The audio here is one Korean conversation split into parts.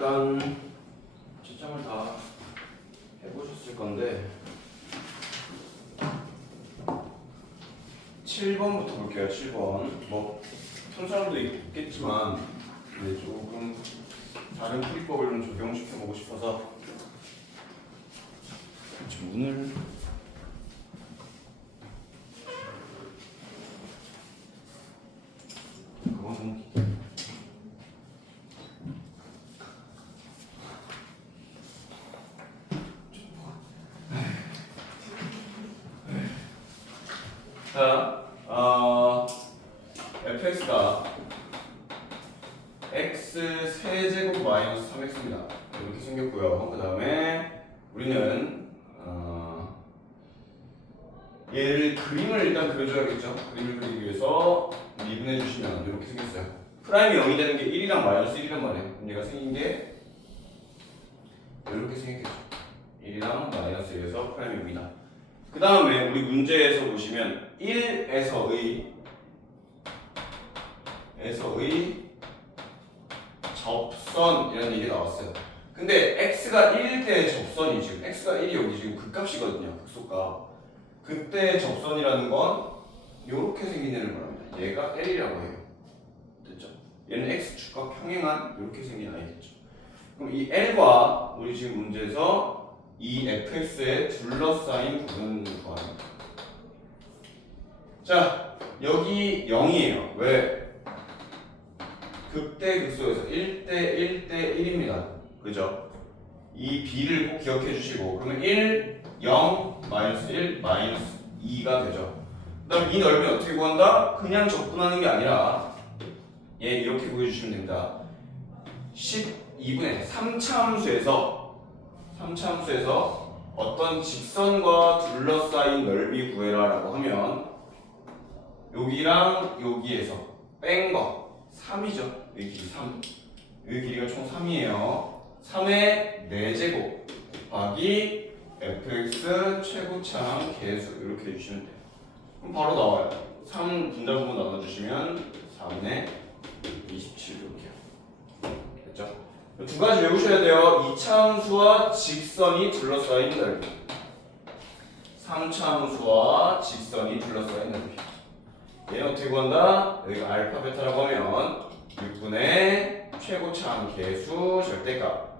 일단 채점을 다 해보셨을 건데 7번부터 볼게요. 7번 뭐 평소랑도 있겠지만 조금 다른 풀이법을 좀 적용시켜보고 싶어서 문을 그건 좀 자, fx가 x 세제곱 마이너스 3x입니다. 이렇게 생겼고요. 그 다음에 우리는 얘를 그림을 일단 그려줘야겠죠. 그림을 그리기 위해서 미분해 주시면 이렇게 생겼어요. 프라임이 0이 되는 게 1이랑 마이너스 1이란 말이에요. 그럼 얘가 생긴 게 이렇게 생겼겠죠. 1이랑 마이너스 1에서 프라임이 0이다. 그 다음에 우리 문제에서 보시면 1에서의 접선이라는 얘기가 나왔어요. 근데 x가 1일 때 접선이 지금 x가 1이 여기 지금 극값이거든요. 극소값. 그때 접선이라는 건 이렇게 생긴 애를 말합니다. 얘가 L이라고 해요. 됐죠? 얘는 x축과 평행한 이렇게 생긴 아이겠죠. 그럼 이 L과 우리 지금 문제에서 이 fx에 둘러싸인 부분 구합니다. 자, 여기 0이에요. 왜? 극대 극소에서 1대 1대 1입니다. 그죠? 이 b를 꼭 기억해 주시고 그러면 1, 0, 마이너스 1, 마이너스 2가 되죠. 그 다음 이 넓이 어떻게 구한다? 그냥 적분하는 게 아니라 얘 이렇게 구해주시면 됩니다. 12분의 3차함수에서 어떤 직선과 둘러싸인 넓이 구해라 라고 하면 여기랑 여기에서 뺀 거 3이죠. 여기 길이 3. 여기 길이가 총 3이에요. 3의 4제곱 곱하기 fx 최고차항 계수 이렇게 해주시면 돼요. 그럼 바로 나와요. 3 분자분모 나눠주시면 4분의 27 이렇게요. 됐죠? 두 가지 외우셔야 돼요. 2차 함수와 직선이 둘러싸인 넓이, 3차 함수와 직선이 둘러싸인 넓이. 얘는 어떻게 구한다? 여기가 알파 베타라고 하면 6분의 최고차항 계수 절대값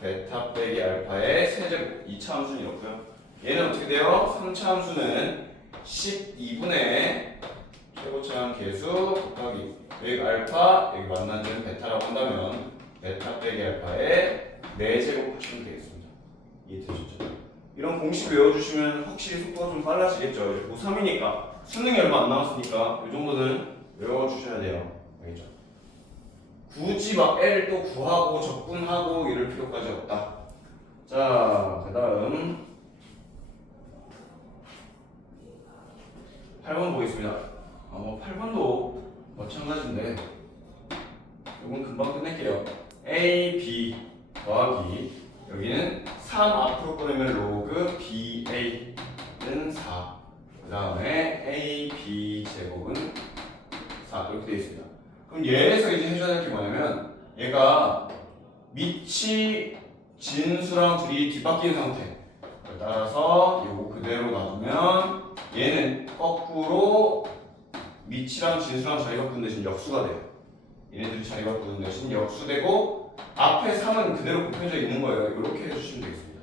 베타 빼기 알파의 세제곱 2차 함수는 이렇고요. 얘는 어떻게 돼요? 3차 함수는 12분의 최고차항 계수 곱하기 여기 알파 여기 만난 점 베타라고 한다면 베타 빼기 알파의 4제곱 하시면 되겠습니다. 이해되셨죠? 이런 공식 외워주시면 확실히 속도가 좀 빨라지겠죠. 이제 고3이니까 수능이 얼마 안 남았으니까 이 정도는 외워주셔야 돼요. 알겠죠? 굳이 막 L 또 구하고 적분하고 이럴 필요까지 없다. 자, 그 다음 8번 보겠습니다. 8번도 마찬가지인데 이건 금방 끝낼게요. A, B 더하기 여기는 3 앞으로 꺼내면 로그 BA는 4 그 다음에 A, B 제곱은 4 이렇게 되어 있습니다. 그럼 얘에서 이제 해줘야 될 게 뭐냐면 얘가 밑이 진수랑 둘이 뒤바뀐 상태 따라서 요거 그대로 놔두면 얘는 거꾸로 밑이랑 진수랑 자리 바꾸는 대신 역수가 돼요. 얘네들이 자리 바꾸는 대신 역수되고 앞에 3은 그대로 곱해져 있는 거예요. 이렇게 해주시면 되겠습니다.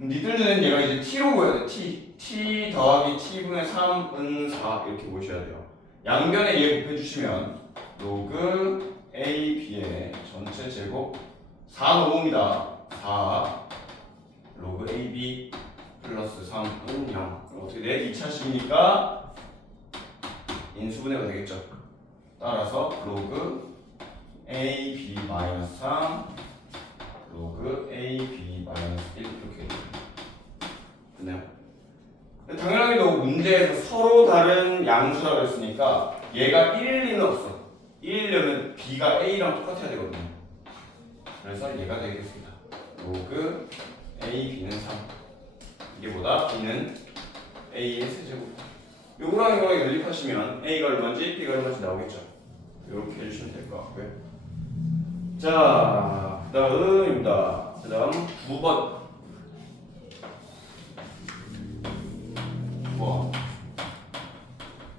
니들은 얘가 이제 t로 보여야 돼. t 더하기 t분의 3은 4 이렇게 보셔야 돼요. 양변에 얘 곱해주시면 로그 a, b의 전체 제곱 4 넘어옵니다. 4 로그 ab 플러스 3은 0 어떻게 돼? 2차식이니까 인수분해가 되겠죠. 따라서 로그 a, b 마이너스 3 로그 a, b 마이너스 1 이렇게 됐네요. 당연하게도 문제에서 서로 다른 양수라고 했으니까 얘가 1일 리는 없어. 1이려면 b가 a랑 똑같아야 되거든요. 그래서 얘가 되겠습니다. 로그 a, b는 3 이게 뭐다? b는 a의 세제곱. 요거랑 이거랑 연립하시면 a가 얼마인지 b가 얼마인지 나오겠죠. 이렇게 해주시면 될 것 같고요. 자, 그다음입니다. 그다음 9번.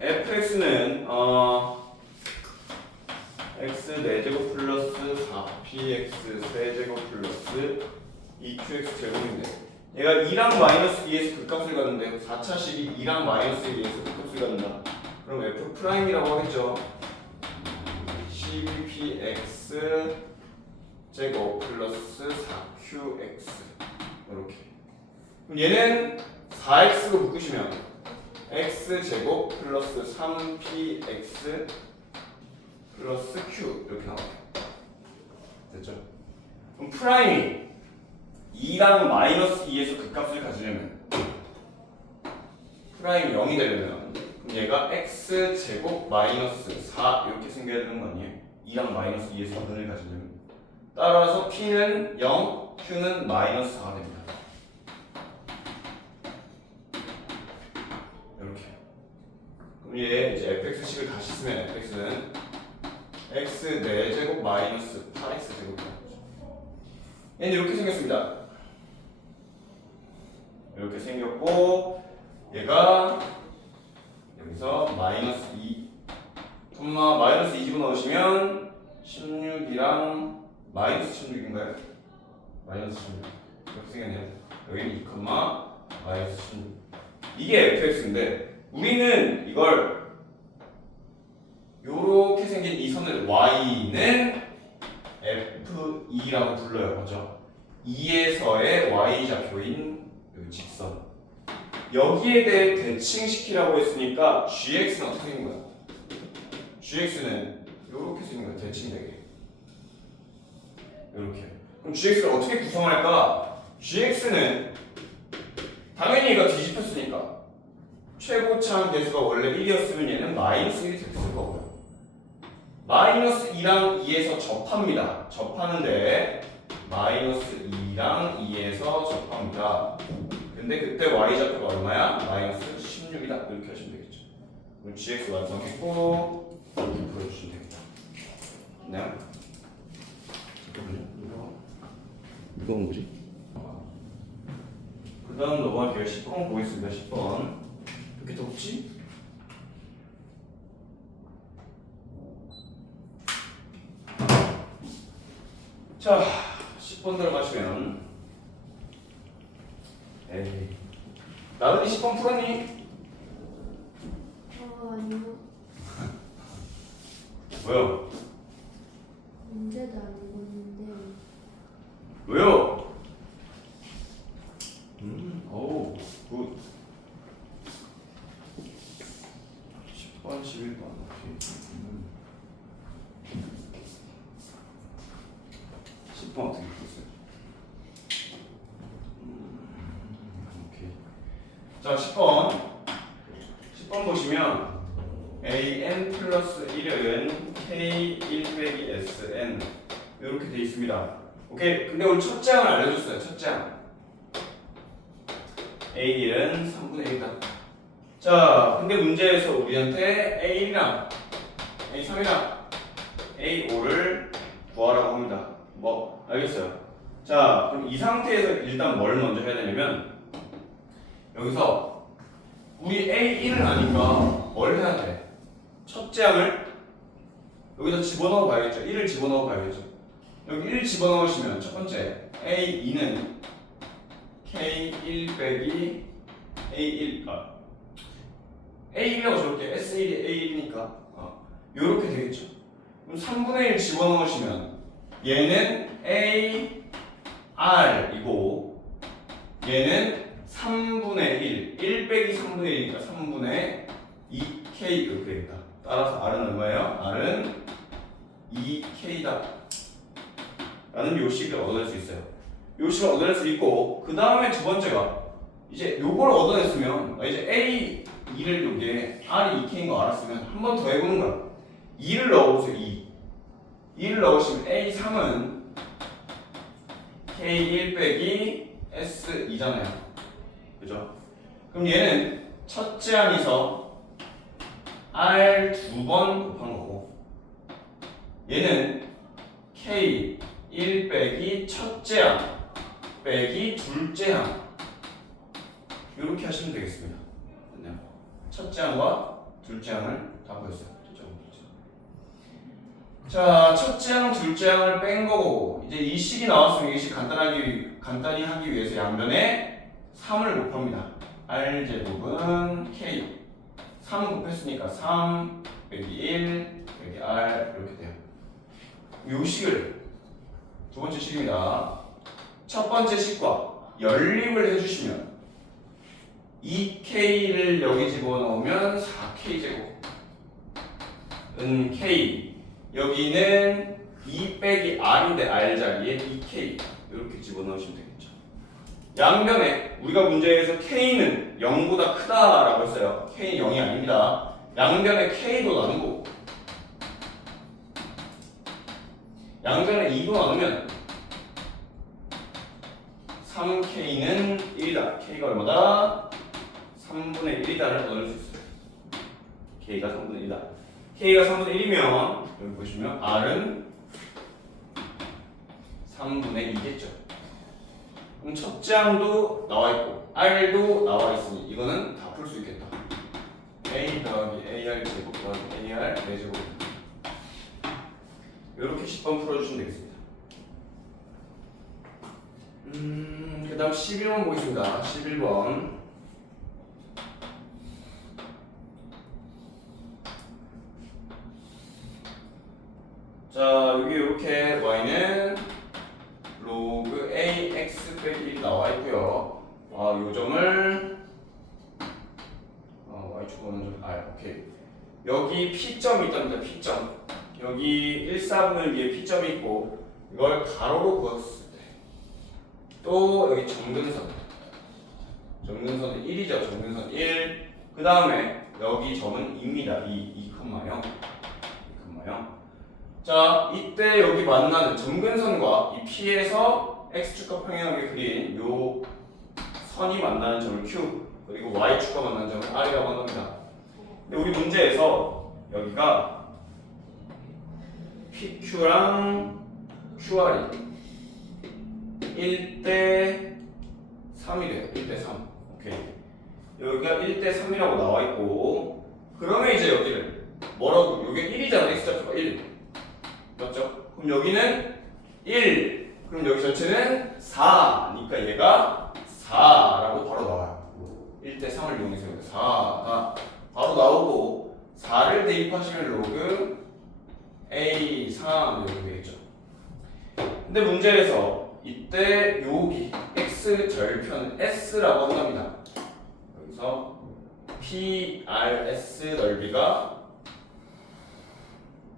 fx는 x 4제곱 플러스 4px 세제곱 플러스 2qx 제곱인데 얘가 2랑 마이너스 2에서 극값을 갖는데 4차식이 2랑 마이너스 2에서 극값을 갖는다. 그럼 f 프라임이라고 하겠죠. 12px 제곱 플러스 4qx 이렇게. 그럼 얘는 4x로 묶으시면 x 제곱 플러스 3px 플러스 q 이렇게 나와요. 됐죠? 그럼 프라임이 2랑 마이너스 2에서 극값을 가지려면 프라임이 0이 되려면 그럼 얘가 x 제곱 마이너스 4 이렇게 생겨야 되는 거 아니에요? 2랑 마이너스 2에서 근을 가지려면 따라서 p는 0, q는 마이너스 4가 됩니다. 이렇게. 그럼 얘 이제 fx식을 다시 쓰면 fx는 x 4제곱 마이너스 8x 제곱. 얘는 이렇게 생겼습니다. 이렇게 생겼고 얘가 여기서 마이너스 2 마이너스 2 집어넣으시면 16이랑 마이너스 16인가요? 마이너스 16 이렇게 생겼네요. 여기는 2, 마이너스 16 이게 fx인데 우리는 이걸 요렇게 생긴 이 선을 y는 f2라고 불러요. 맞죠? 2에서의 y좌표인 이 직선 여기에 대해 대칭시키라고 했으니까 gx는 어떻게 생긴 거야? gx는 요렇게 생긴 거야. 대칭되게 요렇게. 그럼 gx를 어떻게 구성할까? gx는 당연히 얘가 뒤집혔으니까 최고차항 계수가 원래 1이었으면 얘는 마이너스 1이 됐을 거고요. 마이너스 2랑 2에서 접합니다. 접하는데 마이너스 2랑 2에서 접합니다. 근데 그때 y좌표가 얼마야? 마이너스 16이다. 이렇게 하시면 되겠죠. 그럼 gx 완성했고 이렇게 풀어주시면 됩니다. 네. 잠깐만요. 이거 뭐지? 그 다음 넘어갈게요. 10번 보겠습니다. 10번 이렇게 덥지? 자, 10번 들어가시면 에이 나은이 10번 풀었니? 아니요. 왜요? 문제도 아니고 있는데. 왜요? 오, 굿. 10번, 11번. 오케이. 10번 어떻게 풀었어요? 오케이. 자, 10번 보시면 an 플러스 1은 k1 빼기 sn 이렇게 돼 있습니다. 오케이. 근데 오늘 첫째 항을 알려줬어요. 첫째 항. A1은 3분의 1이다. 자, 근데 문제에서 우리한테 A1이랑 A3이랑 A5를 구하라고 합니다. 뭐, 알겠어요? 자, 그럼 이 상태에서 일단 뭘 먼저 해야 되냐면 여기서 우리 A1을 아니까 뭘 해야 돼? 첫째 항을 여기다 집어넣어 봐야겠죠? 1을 집어넣어 봐야겠죠? 여기 1 집어넣으시면 첫 번째 A2는 K1 빼기 A1 A1이라고 적을게요. S1이 A1이니까 요렇게 되겠죠. 그럼 3분의 1 집어넣으시면 얘는 AR이고 얘는 3분의 1 빼기 3분의 1이니까 3분의 2K 이렇게 되겠다. 따라서 R은 얼마예요? R은 2K다 라는 요식을 얻어낼 수 있어요. 요식을 얻어낼 수 있고 그 다음에 두 번째가 이제 요걸 얻어냈으면 이제 A2를 요게 R이 2K인 거 알았으면 한 번 더 해보는 거야. 2를 넣어보세요. 2를 넣으시면 A3은 K1 빼기 S2잖아요. 그죠? 그럼 얘는 첫째 항에서 R 2번 곱한 거고 얘는 K K 1 빼기 첫째 항 빼기 둘째 항 이렇게 하시면 되겠습니다. 됐나요? 첫째 항과 둘째 항을 다 보였어요. 자, 첫째 항, 둘째 항을 뺀 거고 이제 이 식이 나왔으면 이 식 간단히 하기 위해서 양변에 3을 곱합니다. R제곱은 K 3 곱했으니까 3 빼기 1 빼기 R 이렇게 돼요. 이 식을 두 번째 식입니다. 첫 번째 식과 연립을 해주시면 2K를 여기 집어넣으면 4K제곱 은 K 여기는 2 빼기 R인데 R 자리에 2K 이렇게 집어넣으시면 되겠죠. 양변에 우리가 문제에서 K는 0보다 크다라고 했어요. K는 0이 아닙니다. 양변에 K도 나누고 양변에 2도 나누면 3K는 1이다. K가 얼마다? 3분의 1이다를 얻을 수 있어요. K가 3분의 1이다. K가 3분의 1이면 여기 보시면 R은 3분의 2겠죠. 그럼 첫째 항도 나와 있고 R도 나와 있으니 이거는 다 풀 수 있겠다. A 더하기 AR 제곱 더하기 AR 4제곱 이렇게 10번 풀어주시면 되겠습니다. 그 다음 11번 보겠습니다. 11번 자 여기 이렇게 y는 로그 ax 빼기 1이 나와 있고요. 요 점을 y축은 좀 오케이. 여기 p점이 있답니다. p점 여기 1, 4분의 위에 p점이 있고 이걸 가로로 그었을 때 또 여기 점근선은 1이죠. 점근선 1. 그 다음에 여기 점은 2입니다. 2,0. 자, 이때 여기 만나는 점근선과 이 P에서 X축과 평행하게 그린 요 선이 만나는 점을 Q 그리고 Y축과 만나는 점을 R이라고 합니다. 근데 우리 문제에서 여기가 PQ랑 QR이 1대 3이 돼요. 1대 3. 오케이. 여기가 1대 3이라고 나와 있고 그러면 이제 여기를 뭐라고? 여기 1이잖아. X좌표가 1. 맞죠? 그럼 여기는 1. 그럼 여기 전체는 4니까 얘가 4라고 바로 나와요. 1대 3을 이용해서 4가 바로 나오고 4를 대입하시면 로그 A 3 이렇게 되겠죠. 근데 문제에서 이때 여기 x 절편 s라고 한답니다. 여기서 PRS 넓이가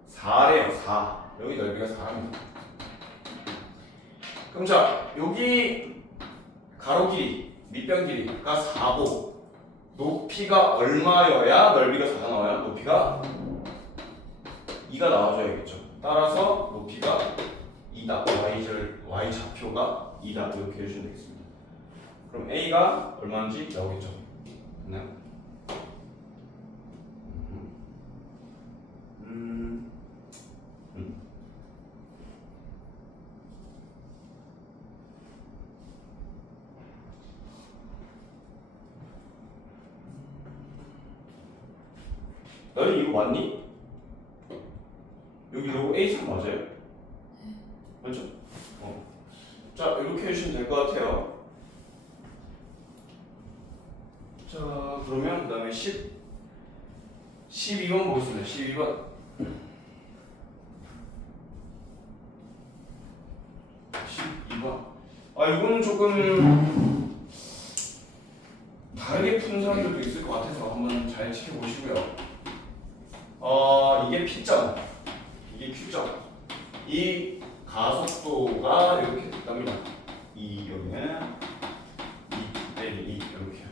4래요. 4. 여기 넓이가 4입니다. 그럼 자 여기 가로 길이 밑변 길이가 4고 높이가 얼마여야 넓이가 4가 나와요? 높이가 2가 나와줘야겠죠. 따라서 높이가 2다. y 좌표가 2다. 이렇게 해주시면 되겠습니다. 그럼 a가 얼마인지 나오겠죠. 됐나요? 너희 이거 맞니? 여기 로고 A3 맞아요? 맞죠? 자 이렇게 해주시면 될 것 같아요. 자 그러면 그 다음에 12번 보겠습니다. 12번 12번 이거는 조금 다르게 푸는 사람들도 있을 것 같아서 한번 잘 지켜보시고요. 이게 P점, 이게 Q점. 이 가속도가 이렇게 됐답니다. 여기는 2 빼기 2 이렇게요.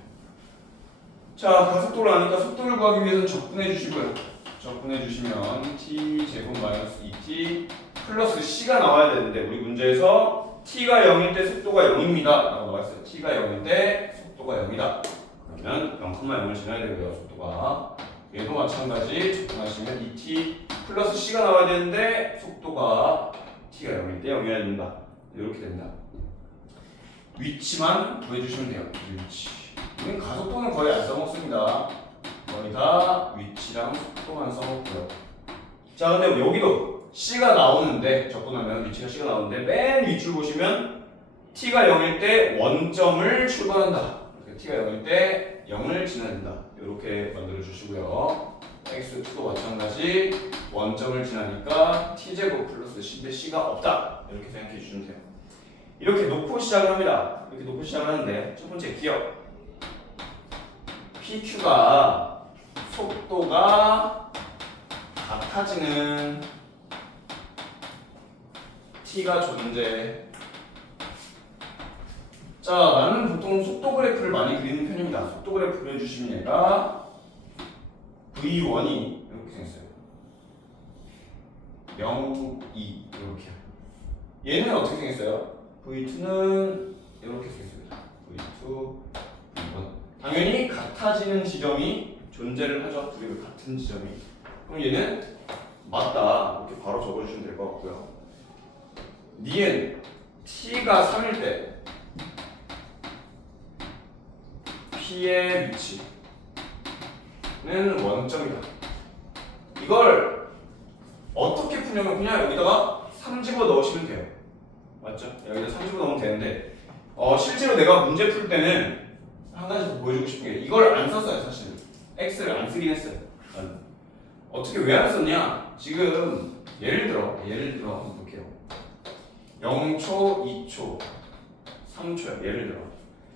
자, 가속도를 아니까 속도를 구하기 위해서는 적분해 주시고요. 적분해 주시면 t 제곱 마이너스 2t 플러스 c가 나와야 되는데 우리 문제에서 t가 0일 때 속도가 0입니다. 라고 나와있어요. t가 0일 때 속도가 0이다. 그러면 0,0을 지나야 되고요. 속도가 얘도 마찬가지 적분하시면 2t 플러스 c가 나와야 되는데 속도가 t가 0일 때 0이어야 된다. 이렇게 된다. 위치만 구해주시면 돼요. 위치. 우린 가속도는 거의 안 써먹습니다. 거의 다 위치랑 속도만 써먹고요. 자, 근데 여기도 C가 나오는데 접근하면 위치가 C가 나오는데 맨 위줄 보시면 T가 0일 때 원점을 출발한다. T가 0일 때 0을 지나는다. 이렇게 만들어 주시고요. x2도 마찬가지 원점을 지나니까 t제곱 플러스 c인데 c가 없다. 이렇게 생각해 주시면 돼요. 이렇게 놓고 시작을 합니다. 이렇게 놓고 시작을 하는데 첫 번째 기억. PQ가 속도가 같아지는 t가 존재. 자, 나는 보통 속도 그래프를 많이 그리는 편입니다. 속도 그래프 그려주시면 얘가 V1이 이렇게 생겼어요. 0, 2 이렇게. 얘는 어떻게 생겼어요? V2는 이렇게 생겼습니다. V2, V1. 당연히 같아지는 지점이 존재를 하죠. 둘이 같은 지점이. 그럼 얘는 맞다. 이렇게 바로 적어주시면 될 것 같고요. 니은 t가 3일 때 P의 위치는 원점이다. 이걸 어떻게 푸냐면 그냥 여기다가 3 집어 넣으시면 돼요. 맞죠? 여기다 3 집어 넣으면 되는데 실제로 내가 문제 풀 때는 한 가지 더 보여주고 싶은 게 이걸 안 썼어요. 사실은 X를 안 쓰긴 했어요. 어떻게 왜 안 썼냐? 지금 예를 들어 한번 볼게요. 0초, 2초, 3초야. 예를 들어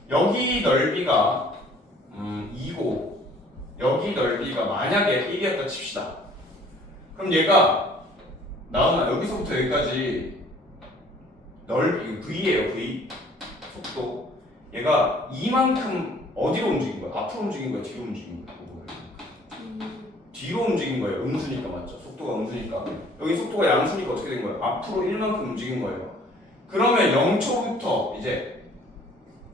여기 넓이가 2고 여기 넓이가 만약에 1이었다 칩시다. 그럼 얘가 나오나 여기서부터 여기까지 넓이 V예요. V 속도. 얘가 이만큼 어디로 움직인 거야? 앞으로 움직인 거야? 뒤로 움직인 거야? 뒤로 움직인 거예요. 음수니까 맞죠? 속도가 음수니까. 여기 속도가 양수니까 어떻게 된 거예요? 앞으로 1만큼 움직인 거예요. 그러면 0초부터 이제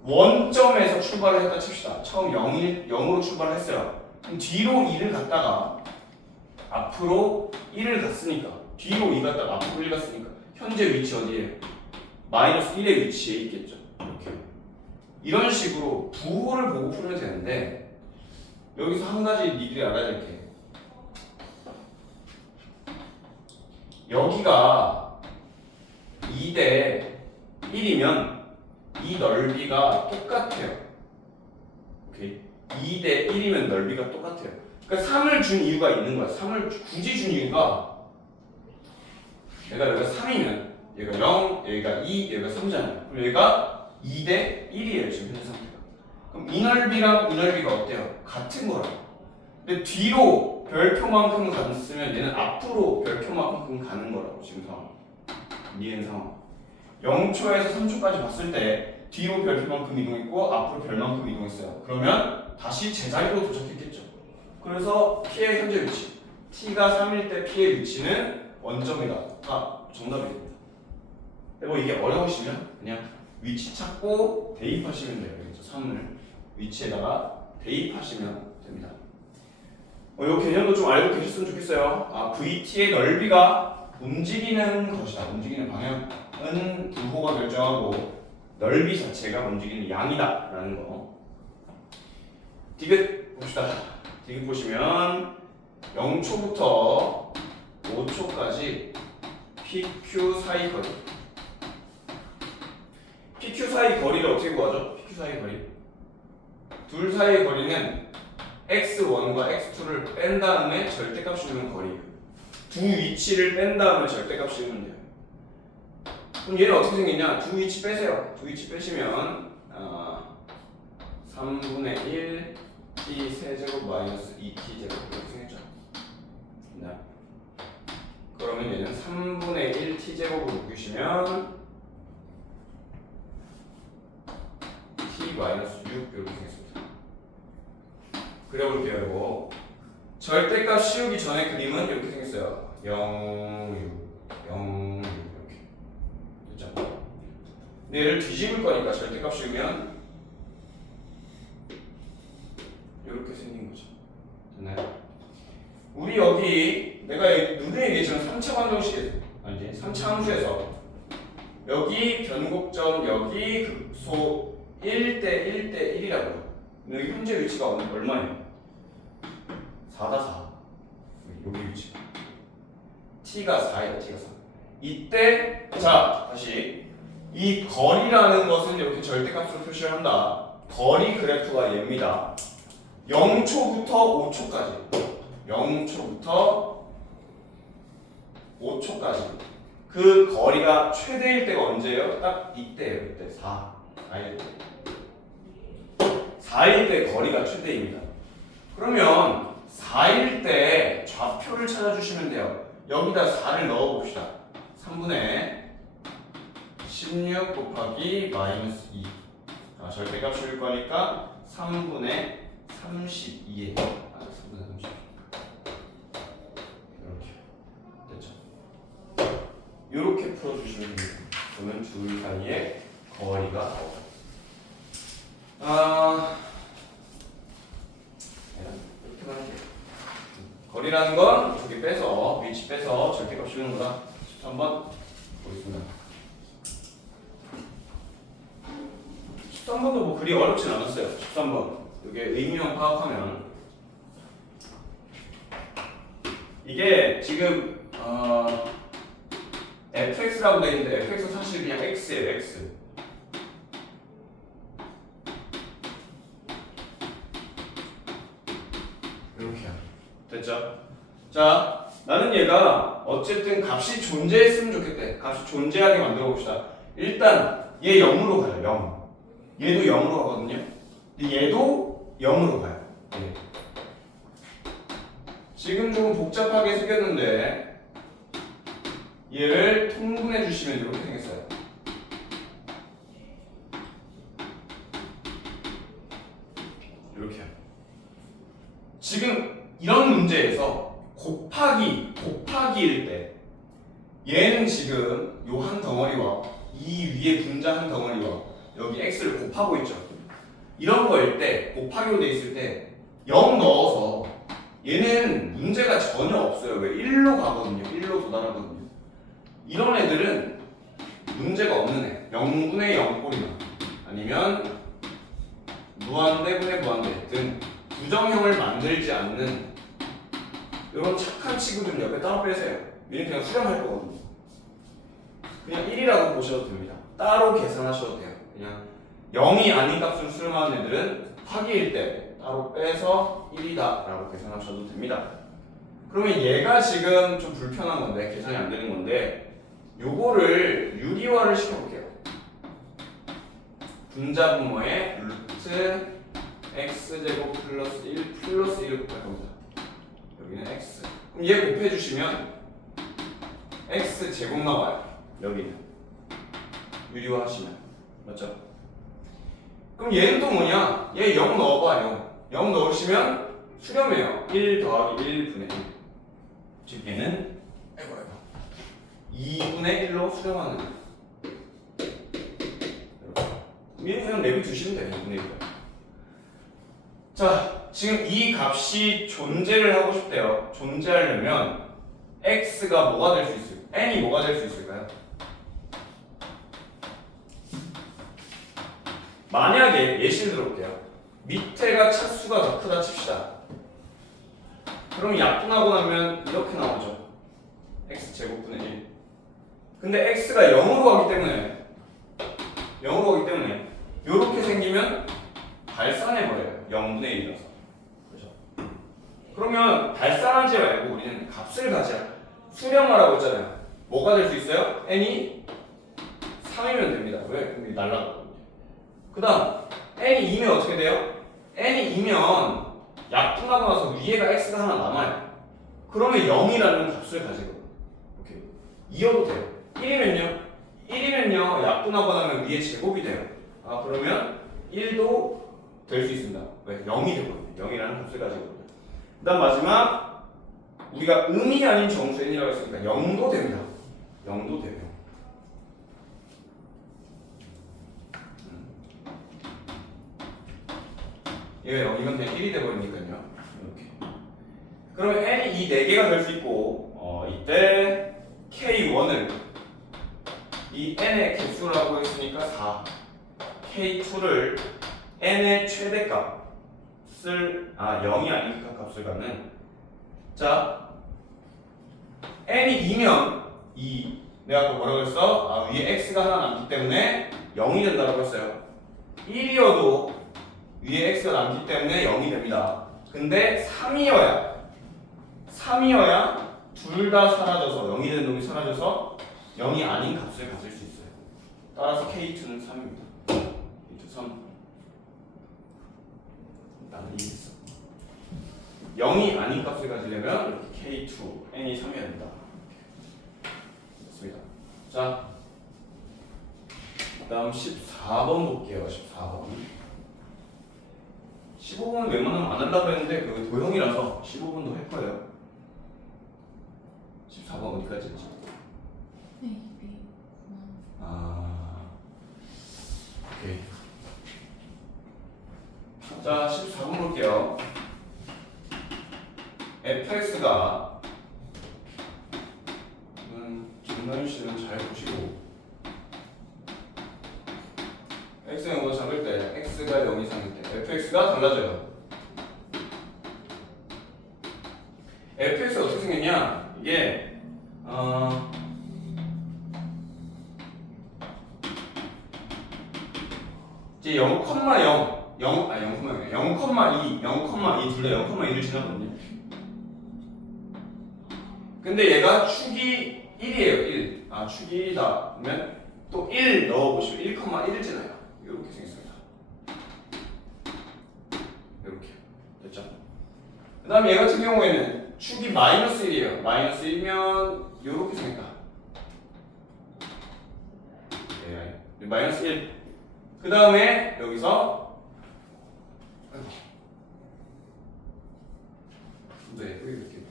원점에서 출발을 했다 칩시다. 처음 0으로 출발을 했어요. 그럼 뒤로 2를 갔다가 앞으로 1을 갔으니까 뒤로 2 갔다가 앞으로 1 갔으니까 현재 위치 어디에요? 마이너스 1의 위치에 있겠죠. 이렇게. 이런 식으로 부호를 보고 풀면 되는데 여기서 한 가지 니들이 알아야 될 게 여기가 2대 1이면 이 넓이가 똑같아요. 오케이. 2대 1이면 넓이가 똑같아요. 그러니까 3을 준 이유가 있는 거야. 3을 굳이 준 이유가 얘가 여기가 3이면 얘가 0, 여기가 2, 여기가 3잖아요. 그럼 얘가 2대 1이에요. 지금 현재 상태가. 그럼 이 넓이랑 이 넓이가 어때요? 같은 거라고. 근데 뒤로 별표만큼 갔으면 얘는 앞으로 별표만큼 가는 거라고. 지금 상황. 니은 상황. 0초에서 3초까지 봤을 때 뒤로 별표만큼 이동했고 앞으로 별만큼 이동했어요. 그러면 다시 제자리로 도착했겠죠. 그래서 P의 현재 위치 T가 3일 때 P의 위치는 원점이다. 정답이 됩니다. 뭐 이게 어려우시면 그냥 위치 찾고 대입하시면 돼요. 그래서 3을 위치에다가 대입하시면 됩니다. 이 개념도 좀 알고 계셨으면 좋겠어요. VT의 넓이가 움직이는 것이다. 움직이는 방향은 부호가 결정하고 넓이 자체가 움직이는 양이다 라는 거. 디귿 봅시다. 디귿 보시면 0초부터 5초까지 PQ 사이 거리. PQ 사이 거리를 어떻게 구하죠? PQ 사이 거리. 둘 사이의 거리는 x1과 x2를 뺀 다음에 절대값 씌우는 거리. 두 위치를 뺀 다음에 절대값 씌우면 돼요. 그럼 얘는 어떻게 생겼냐? 두 위치 빼세요. 두 위치 빼시면 3분의 1 t 세제곱 마이너스 2t 제곱 이렇게 생겼죠. 네. 그러면 얘는 3분의 1 t 제곱을 묶으시면 t 마이너스 6 이렇게 생겼습니다. 그려볼게요. 이거 절대값 씌우기 전에 그림은 이렇게 생겼어요. 0, 6, 0, 6 이렇게 됐죠? 근데 얘를 뒤집을 거니까 절대값 씌우면 이렇게 생긴 거죠. 됐나요? 우리 여기 내가 눈에 얘기했지만 3차 방정식에서 아니지 3차 함수에서 여기 변곡점, 여기 극소 1대 1대 1이라고요. 여기 현재 위치가 얼마예요? 4다 4. 여기 위치가. t가 4이다, t가 4. 이때, 자, 다시. 이 거리라는 것은 이렇게 절대값으로 표시를 한다. 거리 그래프가 얘입니다. 0초부터 5초까지. 0초부터 5초까지. 그 거리가 최대일 때가 언제예요? 딱 이때예요. 이때 4일 때. 4일 때 거리가 최대입니다. 그러면 4일 때 좌표를 찾아주시면 돼요. 여기다 4를 넣어봅시다. 3분의 16 곱하기 마이너스 2. 절대값 줄 거니까 3분의 32에 3분의 32. 이렇게 됐죠? 이렇게 풀어주시면 됩니다. 그러면 둘 사이의 거리가 이렇게만 할게요. 거리라는 건 두 개 빼서 위치 빼서 절대값 씌우는 거다. 13번 보겠습니다. 13번도 뭐 그리 어렵진 않았어요. 13번 이게 의미만 파악하면 이게 지금 fx라고 되어 있는데 fx는 사실 그냥 x예요. x 이렇게 됐죠? 자, 나는 얘가 어쨌든 값이 존재했으면 좋겠대. 값이 존재하게 만들어 봅시다. 일단 얘 0으로 가요. 0. 얘도 0으로 가거든요. 근데 얘도 0으로 가요. 네. 지금 좀 복잡하게 생겼는데 얘를 통분해 주시면 이렇게 생겼어요. 이렇게요. 지금 이런 문제에서 곱하기일 때 얘는 지금 요 한 덩어리와 이 위에 분자 한 덩어리와 여기 x를 곱하고 있죠. 이런 거일 때 곱하기로 돼 있을 때 0 넣어서 얘는 문제가 전혀 없어요. 왜? 1로 가거든요. 1로 도달하거든요. 이런 애들은 문제가 없는 애. 0분의 0꼴이나 아니면 무한대분의 무한대 등 부정형을 만들지 않는 이런 착한 친구들은 옆에 따로 빼세요. 얘는 그냥 수렴할 거거든요. 그냥 1이라고 보셔도 됩니다. 따로 계산하셔도 돼요. 그냥 0이 아닌 값을 수렴하는 애들은 파기일 때 따로 빼서 1이다 라고 계산하셔도 됩니다. 그러면 얘가 지금 좀 불편한 건데 계산이 안 되는 건데 요거를 유리화를 시켜볼게요. 분자분모의 루트 x제곱 플러스 1 플러스 1을 곱할 겁니다. 여기는 x. 그럼 얘 곱해주시면 x제곱 나와요. 여기는 유리화 하시면 맞죠? 그럼 얘는 또 뭐냐? 얘 0 넣어봐. 0 넣으시면 수렴해요. 1 더하기 1분의 1. 즉 얘는 2분의 1로 수렴하는 거예요. 얘는 그냥 내비두시면 돼요. 2분의 1로. 자, 지금 이 값이 존재를 하고 싶대요. 존재하려면 x가 뭐가 될 수 있을까요? n이 뭐가 될 수 있을까요? 만약에 예시를 들어볼게요. 밑에가 차수가 더 크다 칩시다. 그럼 약분하고 나면 이렇게 나오죠. x제곱분의 1. 근데 x가 0으로 가기 때문에 이렇게 생기면 발산해버려요. 0분의 1이라서. 그렇죠? 그러면 발산하지 말고 우리는 값을 가자. 수렴하라고 했잖아요. 뭐가 될 수 있어요? n이 3이면 됩니다. 왜? 그럼 날라가거든요. 그 다음 n이 2면 어떻게 돼요? n이 2면 약분하고 나서 위에가 x가 하나 남아요. 그러면 0이라는 값을 가지고 이렇게 이어도 돼요. 1이면요 약분하고 나면 위에 제곱이 돼요. 그러면 1도 될 수 있습니다. 왜? 0이 되거든요. 0이라는 값을 가지고. 그 다음 마지막 우리가 음이 아닌 정수 n이라고 했으니까 0도 됩니다. 0도 돼요. 얘가 0이면 그냥 1이 돼버리니까요. 이렇게. 그러면 n이 이 4개가 될 수 있고 이때 k1을 이 n의 개수라고 했으니까 4. K2를 n의 최대값을 0이 아니니까 값을 갖는 자 n이 2면 2 내가 아까 뭐라고 했어? 위에 x가 하나 남기 때문에 0이 된다고 했어요. 1이어도 위에 x가 남기 때문에 0이 됩니다. 근데 3이어야 둘 다 사라져서 0이 된 놈이 사라져서 0이 아닌 값을 가질 수 있어요. 따라서 K2는 3입니다. K2 3. 나는 이해했어. 0이 아닌 값을 가지려면 이렇게 K2, n이 3이어야 된다. 좋습니다. 자, 다음 14번 볼게요. 14번. 15번은 웬만하면 안 한다고 했는데 그 도형이라서 15번도 할 거예요. 14번 어디까지 했지? A, B, 오케이. 자, 14번 볼게요. fx가 김나윤 씨는 잘 보시고 x의 0보다 작을 때 x가 0 이상일 때 fx가 달라져요. fx가 어떻게 생겼냐? 이게 이제 0,0 0,2 둘 다 0,2를 지나거든요. 근데 얘가 축이 1이에요. 1. 축이 1이다. 그러면 또 1 넣어보시면 1,1을 지나요. 이렇게 생겼습니다. 이렇게 됐죠? 그 다음에 얘 같은 경우에는 축이 마이너스 1이에요. 마이너스 1이면 이렇게 생겼다. 네, 마이너스 1. 그 다음에 여기서 네, 이렇게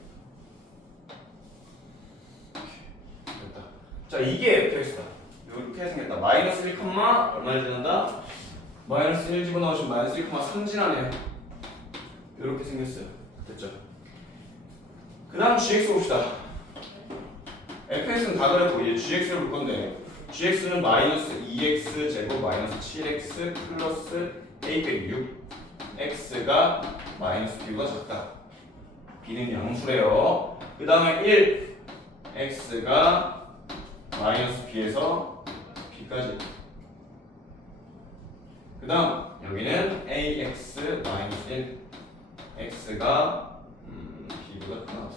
됐다. 자, 이게 fx다. 이렇게 생겼다. 마이너스 1, 얼마를 지난다? 마이너스 1 집어넣으시면 마이너스 1,3 지나네요. 이렇게 생겼어요. 됐죠? 그 다음 gx 봅시다. fx는 다 그랬고 이제 gx를 볼 건데 gx는 마이너스 2x 제곱 마이너스 7x 플러스 a 빼기 6 x가 마이너스 b보다 작다. b는 양수래요. 그 다음에 1 x가 마이너스 b에서 b까지. 그 다음 여기는 ax 마이너스 1 x가 b보다 크다.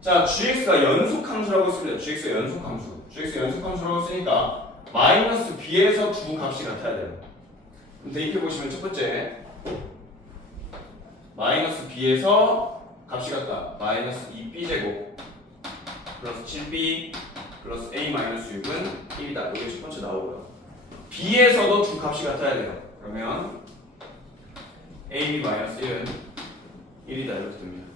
자, gx가 연속함수라고 했습니다. gx가 연속함수. gx가 연속함수라고 했으니까 마이너스 b에서 두 값이 같아야 돼요. 그럼 대입해 보시면 첫 번째 마이너스 b에서 값이 같다. 마이너스 2b 제곱 플러스 7b 플러스 a 마이너스 6은 1이다. 이게 첫 번째 나오고요. b에서도 두 값이 같아야 돼요. 그러면 ab 마이너스 1은 1이다. 이렇게 됩니다.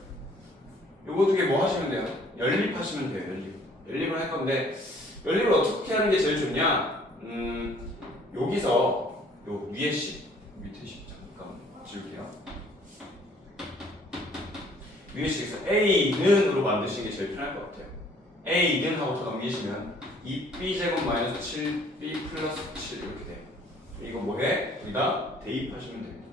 요거 두 개 뭐 하시면 돼요? 연립하시면 돼요. 연립을 할 건데 연립을 어떻게 하는 게 제일 좋냐? 여기서 요 위에 식 밑에 식 잠깐 지울게요. 위에 식에서 a는으로 만드시는 게 제일 편할 것 같아요. a는 하고 더 넘기시면 2b 제곱 마이너스 7b 플러스 7 이렇게 돼요. 이거 뭐해? 여기다 대입하시면 됩니다.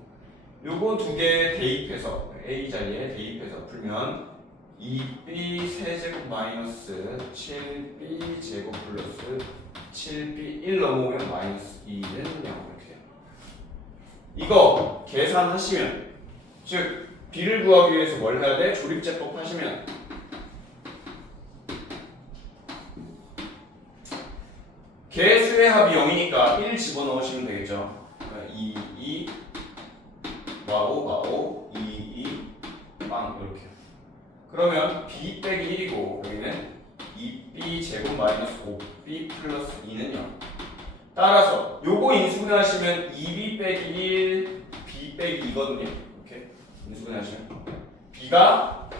요거 두 개 대입해서 a 자리에 대입해서 풀면 2b 세제곱 마이너스 7b 제곱 플러스 7b 1 넘어오면 마이너스 2는 0 이렇게 돼요. 이거 계산하시면 즉 b를 구하기 위해서 뭘 해야 돼? 조립제법 하시면 개수의 합이 0이니까 1 집어넣으시면 되겠죠. 그러니까 2, 2, 마오, 마오, 2, 2, 빵 이렇게. 그러면 b 빼기 1이고 여기는 2b 제곱 마이너스 5b 플러스 2는 0. 따라서 요거 인수분해하시면 2b 빼기 1, b 빼기 2거든요. 이렇게 인수분해하시면 b가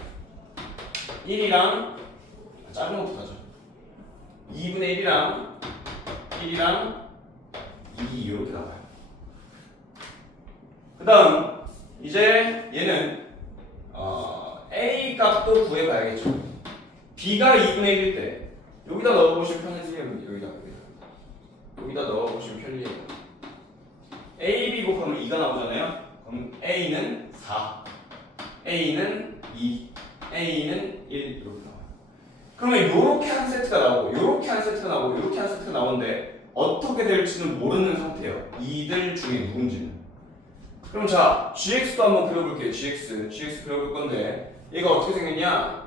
1이랑 작은 것부터 하죠. 2분의 1이랑 1이랑 2 이렇게 나와요. 그 다음 이제 얘는 A 값도 구해봐야겠죠. B가 2분의 1일 때 여기다 넣어보시면 편해지겠네요. 여기다 넣어보시면 편리해요. A, B 곱하면 2가 나오잖아요. 그럼 A는 4, A는 2, A는 1 이렇게 나와요. 그러면 요렇게 한 세트가 나오고 요렇게 한 세트가 나오고 요렇게 한 세트가 나오는데 어떻게 될지는 모르는 상태예요. 이들 중에 누군지는. 그럼 자, GX도 한번 그려볼게요. GX 그려볼 건데 얘가 어떻게 생겼냐?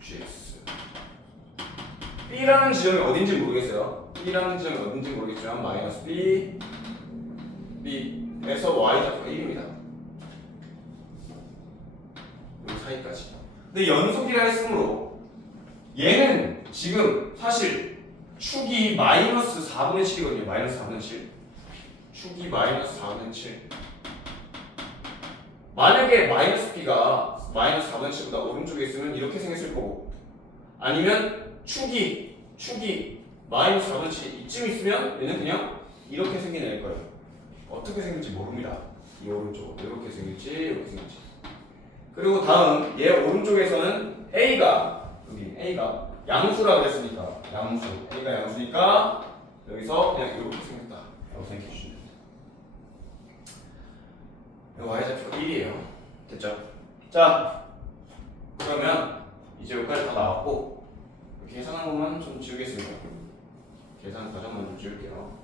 GX B라는 지점이 어딘지 모르겠어요. B라는 지점이 어딘지 모르겠지만 마이너스 B B에서 Y좌표가 1입니다. 이 사이까지. 근데 연속이라 했으므로 얘는 지금 사실 축이 마이너스 4분의 7이거든요. 마이너스 4분의 7. 축이 마이너스 4분의 7. 만약에 마이너스 B가 마이너스 4분의 7보다 오른쪽에 있으면 이렇게 생겼을 거고, 아니면 축이 마이너스 4분의 7 이쯤 있으면 얘는 그냥 이렇게 생긴 애일 거예요. 어떻게 생길지 모릅니다. 이 오른쪽 이렇게 생길지 이렇게 생길지. 그리고 다음 얘 오른쪽에서는 A가 양수라 그랬으니까 A가 양수니까 여기서 그냥 이렇게 생겼다 라고 생각해 주시면 됩니다. Y좌표가 1이에요. 됐죠? 자, 그러면 이제 여기까지 다 나왔고 계산한 것만 좀 지우겠습니다. 계산 과정만 좀 지울게요.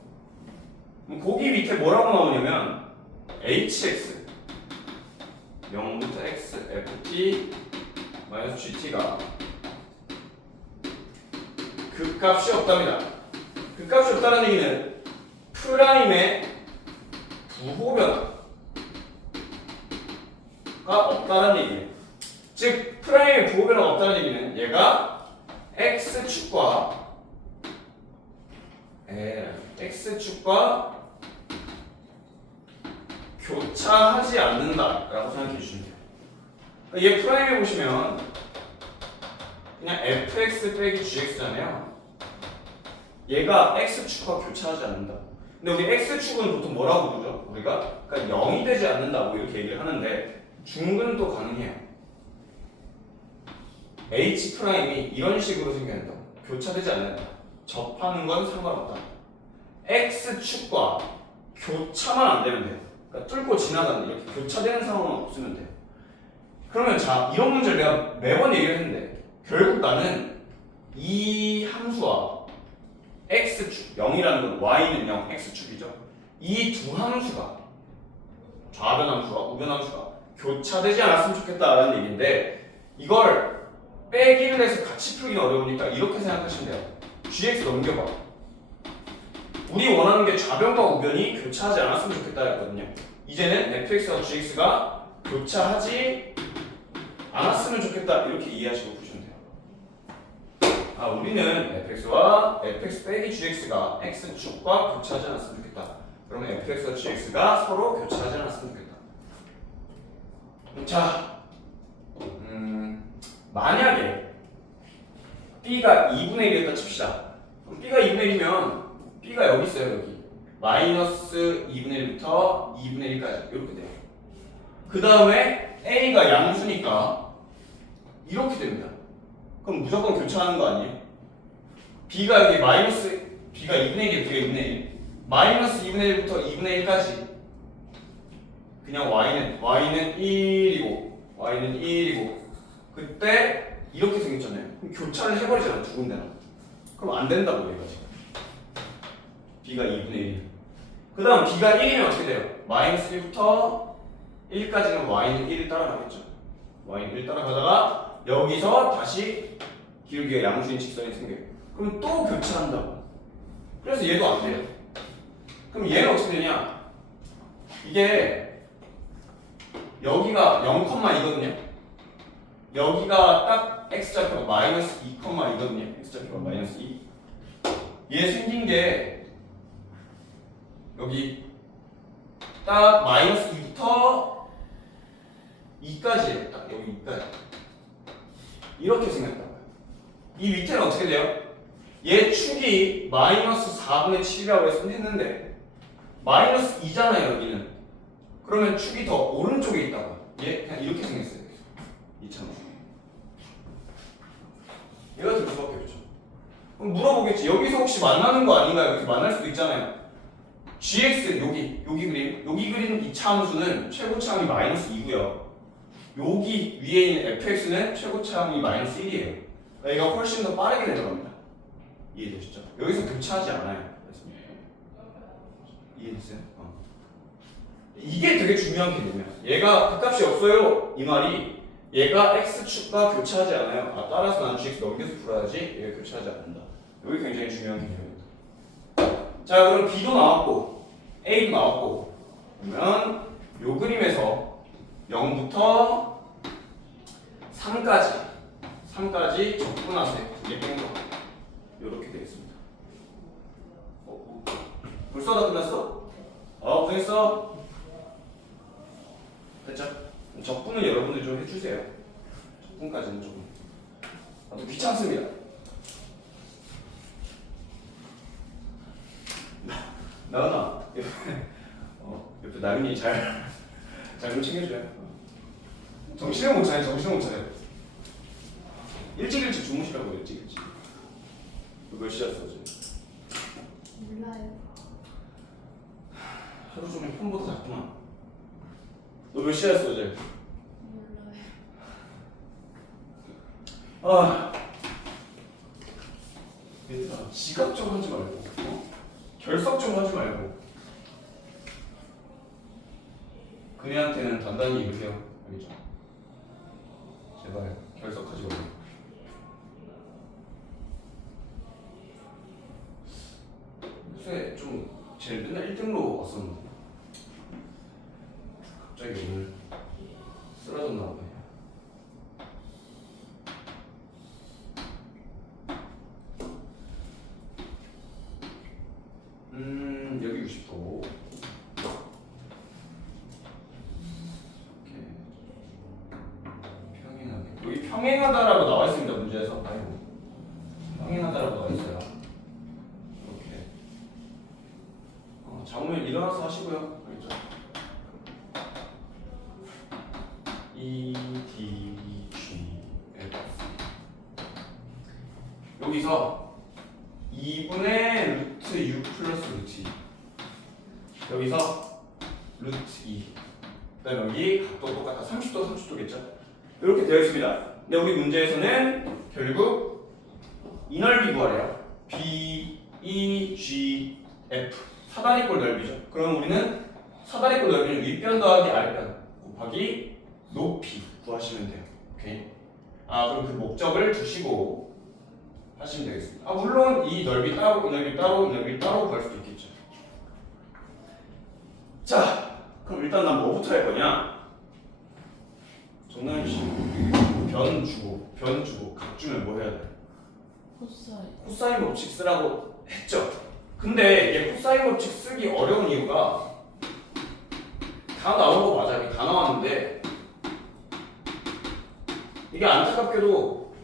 그럼 거기 밑에 뭐라고 나오냐면 hx 0부터 x ft 마이너스 gt가 그 값이 없답니다. 그 값이 없다는 얘기는 프라임의 부호 변화가 없다는 얘기예요. 즉 프라임의 부호 변화가 없다는 얘기는 얘가 x축과 교차하지 않는다라고 생각해 주시면 돼요. 그러니까 얘 프라임에 보시면 그냥 fx 빼기 gx잖아요. 얘가 x축과 교차하지 않는다. 근데 우리 x축은 보통 뭐라고 부르죠? 우리가 그러니까 0이 되지 않는다고 이렇게 얘기를 하는데 중근도 가능해요. h 프라임이 이런 식으로 생겨야 된다. 교차되지 않는다. 접하는 건 상관없다. x축과 교차만 안 되면 돼요. 그러니까 뚫고 지나가는 이렇게 교차되는 상황은 없으면 돼요. 그러면 자, 이런 문제를 내가 매번 얘기를 했는데 결국 나는 이 함수와 x축 0이라는 건 y는 0, x축이죠. 이 두 함수가 좌변 함수와 우변 함수가 교차되지 않았으면 좋겠다라는 얘기인데 이걸 빼기를 해서 같이 풀기는 어려우니까 이렇게 생각하시면 돼요. gx 넘겨봐. 우리 원하는 게 좌변과 우변이 교차하지 않았으면 좋겠다 했거든요. 이제는 fx와 gx가 교차하지 않았으면 좋겠다 이렇게 이해하시고 푸시면 돼요. 아, 우리는 fx와 fx 빼기 gx가 x축과 교차하지 않았으면 좋겠다. 그러면 fx와 gx가 서로 교차하지 않았으면 좋겠다. 자, 만약에 b가 2분의 1이었다 칩시다. 그럼 b가 2분의 1이면 b가 여기 있어요. 여기 마이너스 2분의 1부터 2분의 1까지 이렇게 돼요. 그 다음에 a가 양수니까 이렇게 됩니다. 그럼 무조건 교차하는 거 아니에요? b가 여기 b가 2분의 1이에요. b가 2분의 1 마이너스 2분의 1부터 2분의 1까지 그냥 y는 1이고 그때 이렇게 생겼잖아요. 그럼 교차를 해버리잖아. 두 군데나. 그럼 안 된다고 얘가 지금. b가 2분의 1. 그 다음 b가 1이면 어떻게 돼요? 마이너스 1부터 1까지는 y는 1을 따라가겠죠. y는 1 따라가다가 여기서 다시 기울기가 양수인 직선이 생겨요. 그럼 또 교차한다고. 그래서 얘도 안 돼요. 그럼 얘는 어떻게 되냐? 이게 여기가 0,2거든요. 여기가 딱 x좌표가 마이너스 2,2거든요. x좌표가 마이너스 2. 얘 생긴 게 여기 딱 마이너스 2부터 2까지예요. 딱 여기 2까지. 이렇게 생겼다고요. 이 밑에는 어떻게 돼요? 얘 축이 마이너스 4분의 7이라고 했는데 마이너스 2잖아요. 여기는. 그러면 축이 더 오른쪽에 있다고요. 얘 그냥 이렇게 생겼어요. 이 참수. 그럼 물어보겠지. 여기서 혹시 만나는 거 아닌가요? 이렇게 만날 수도 있잖아요. gx 여기 그림 이 차함수는 최고차함이 마이너스 2고요. 여기 위에 있는 fx는 최고차함이 마이너스 1이에요. 그러니까 얘가 훨씬 더 빠르게 내려갑니다. 이해되시죠? 여기서 교차하지 않아요. 이해됐어요? 이게 되게 중요한 개념이야. 얘가 그 값이 없어요. 이 말이 얘가 x축과 교차하지 않아요. 따라서 나는 gx 넘겨서 풀어야지 얘가 교차하지 않는다. 여기 굉장히 중요한 개념입니다. 자, 그럼 b도 나왔고 a도 나왔고 그러면 요 그림에서 0부터 3까지 적분하세요. 이게 뺀 거. 요렇게 되겠습니다. 벌써 다 끝났어? 고생했어. 됐죠? 적분은 여러분들 좀 해주세요. 적분까지는 조금. 또 귀찮습니다. 나은아, 옆에 나윤이 잘 좀 챙겨줘요. 정신을 못 차려. 일찍 주무시라고 일찍. 몇 시였어 어제? 몰라요. 하루 종일 폰보다 잤구만. 너 몇 시였어 어제? 몰라요. 얘들아, 지각 좀 하지 말고, 결석 좀 하지 말고. 그네한테는 단단히 이르세요. 알겠죠? 제발 결석하지 말고. 요새 좀 제일 맨날 1등으로 왔었는데 갑자기 오늘 쓰러졌나 보네. 여기 60도. 이렇게 평행하게. 여기 평행하다라고 나와 있습니다. 문제에서. 아이고. 평행하다라고 나와 있어요. 이렇게. 잡으면 일어나서 하시고요. 알겠죠? E, D, G, F. 여기서 2분의 루트 6 플러스 루트 2. 여기서 루트 2. 그 다음에 여기 각도 똑같아. 30도겠죠? 이렇게 되어 있습니다. 근데 우리 문제에서는 결국 이 넓이 구하래요. B, E, G, F. 사다리꼴 넓이죠. 그럼 우리는 사다리꼴 넓이는 윗변 더하기 아랫변 곱하기 높이 구하시면 돼요. 오케이? 그럼 그 목적을 두시고 하시면 되겠습니다. 물론 이 넓이 따로, 이 넓이 따로, 이 넓이 따로 구할 수도 있겠죠. 자, 그럼 일단 난 뭐부터 할 거냐? 정나연 씨, 변 주고, 각 주면 뭐 해야 돼? 코사인 법칙 쓰라고 했죠. 근데 이게 코사인 법칙 쓰기 어려운 이유가 다 나온 거 맞아. 이게 다 나왔는데 이게 안타깝게도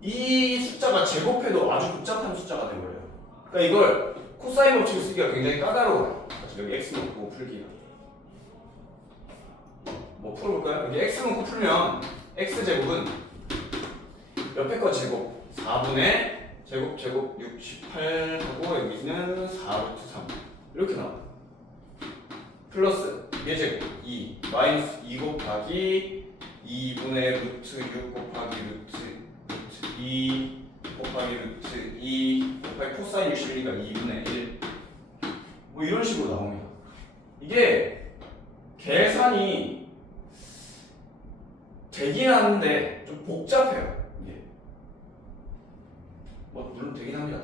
이 숫자가 제곱해도 아주 복잡한 숫자가 돼버려요. 그러니까 이걸 코사인 법칙을 쓰기가 굉장히 까다로워요. 여기 x 놓고 풀기가. 뭐 풀어볼까요? 여기 x 놓고 풀면 x 제곱은 옆에 거 제곱 4분의 제곱 68하고 여기는 4루트 3 이렇게 나와. 플러스 얘 제곱 2 마이너스 2 곱하기 2분의 루트 6 곱하기 루트 2 곱하기 루트 2 곱하기 코사인 61이니까 2분의 1 뭐 이런 식으로 나옵니다. 이게 계산이 되긴 하는데 좀 복잡해요. 이게 뭐 물론 되긴 합니다.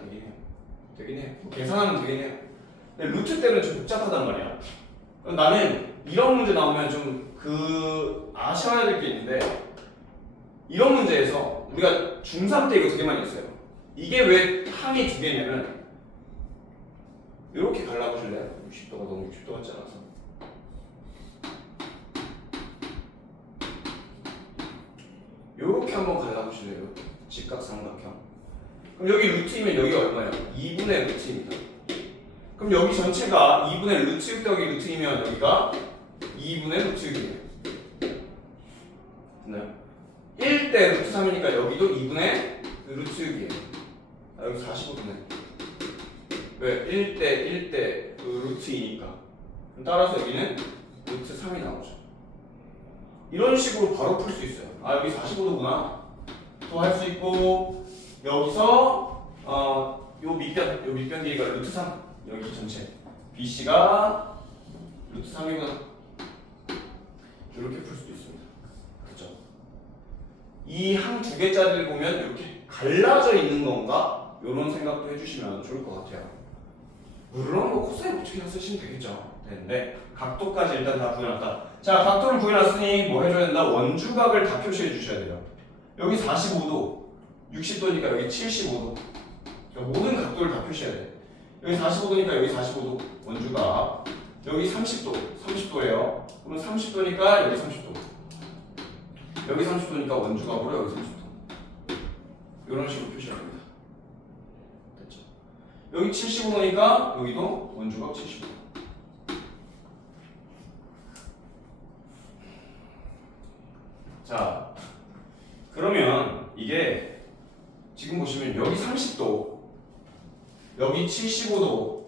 되긴 해요. 계산하면 되긴 해요. 근데 루트 때는 좀 복잡하단 말이야. 나는 이런 문제 나오면 좀 아셔야 될 게 있는데 이런 문제에서 우리가 중3 때 이거 되게 많이 했어요. 이게 왜 항이 두 개냐면 이렇게 갈라보실래요? 60도가 너무 60도 같지 않아서 이렇게 한번 갈라보실래요? 직각삼각형. 그럼 여기 루트이면 여기가 얼마예요? 2분의 루트입니다. 그럼 여기 전체가 2분의 루트 6 더하기 루트이면 여기가 2분의 루트 6이에요. 됐나요? 1대 루트 3이니까 여기도 2분의 루트 6이에요. 아, 여기 45도네. 왜? 1대 그 루트 2니까. 따라서 여기는 루트 3이 나오죠. 이런 식으로 바로 풀 수 있어요. 아, 여기 45도구나. 또 할 수 있고, 여기서 요 밑변 길이가 루트 3. 여기 전체. BC가 루트 3이구나. 이렇게 풀 수도 있습니다. 그렇죠? 이 한 두 개짜리를 보면 이렇게 갈라져 있는 건가? 이런 생각도 해주시면 좋을 것 같아요. 물론 뭐 코사인 어떻게 쓰시면 되겠죠. 되는데 각도까지 일단 다 구해놨다. 자, 각도를 구해놨으니 뭐 해줘야 된다? 원주각을 다 표시해 주셔야 돼요. 여기 45도, 60도니까 여기 75도. 모든 각도를 다 표시해야 돼. 여기 45도니까 여기 45도 원주각. 여기 30도예요. 그럼 30도니까 여기 30도. 여기 30도니까 원주각으로 여기 30도. 이런 식으로 표시합니다. 됐죠? 여기 75도니까 여기도 원주각 75도. 자, 그러면 이게 지금 보시면 여기 30도, 여기 75도,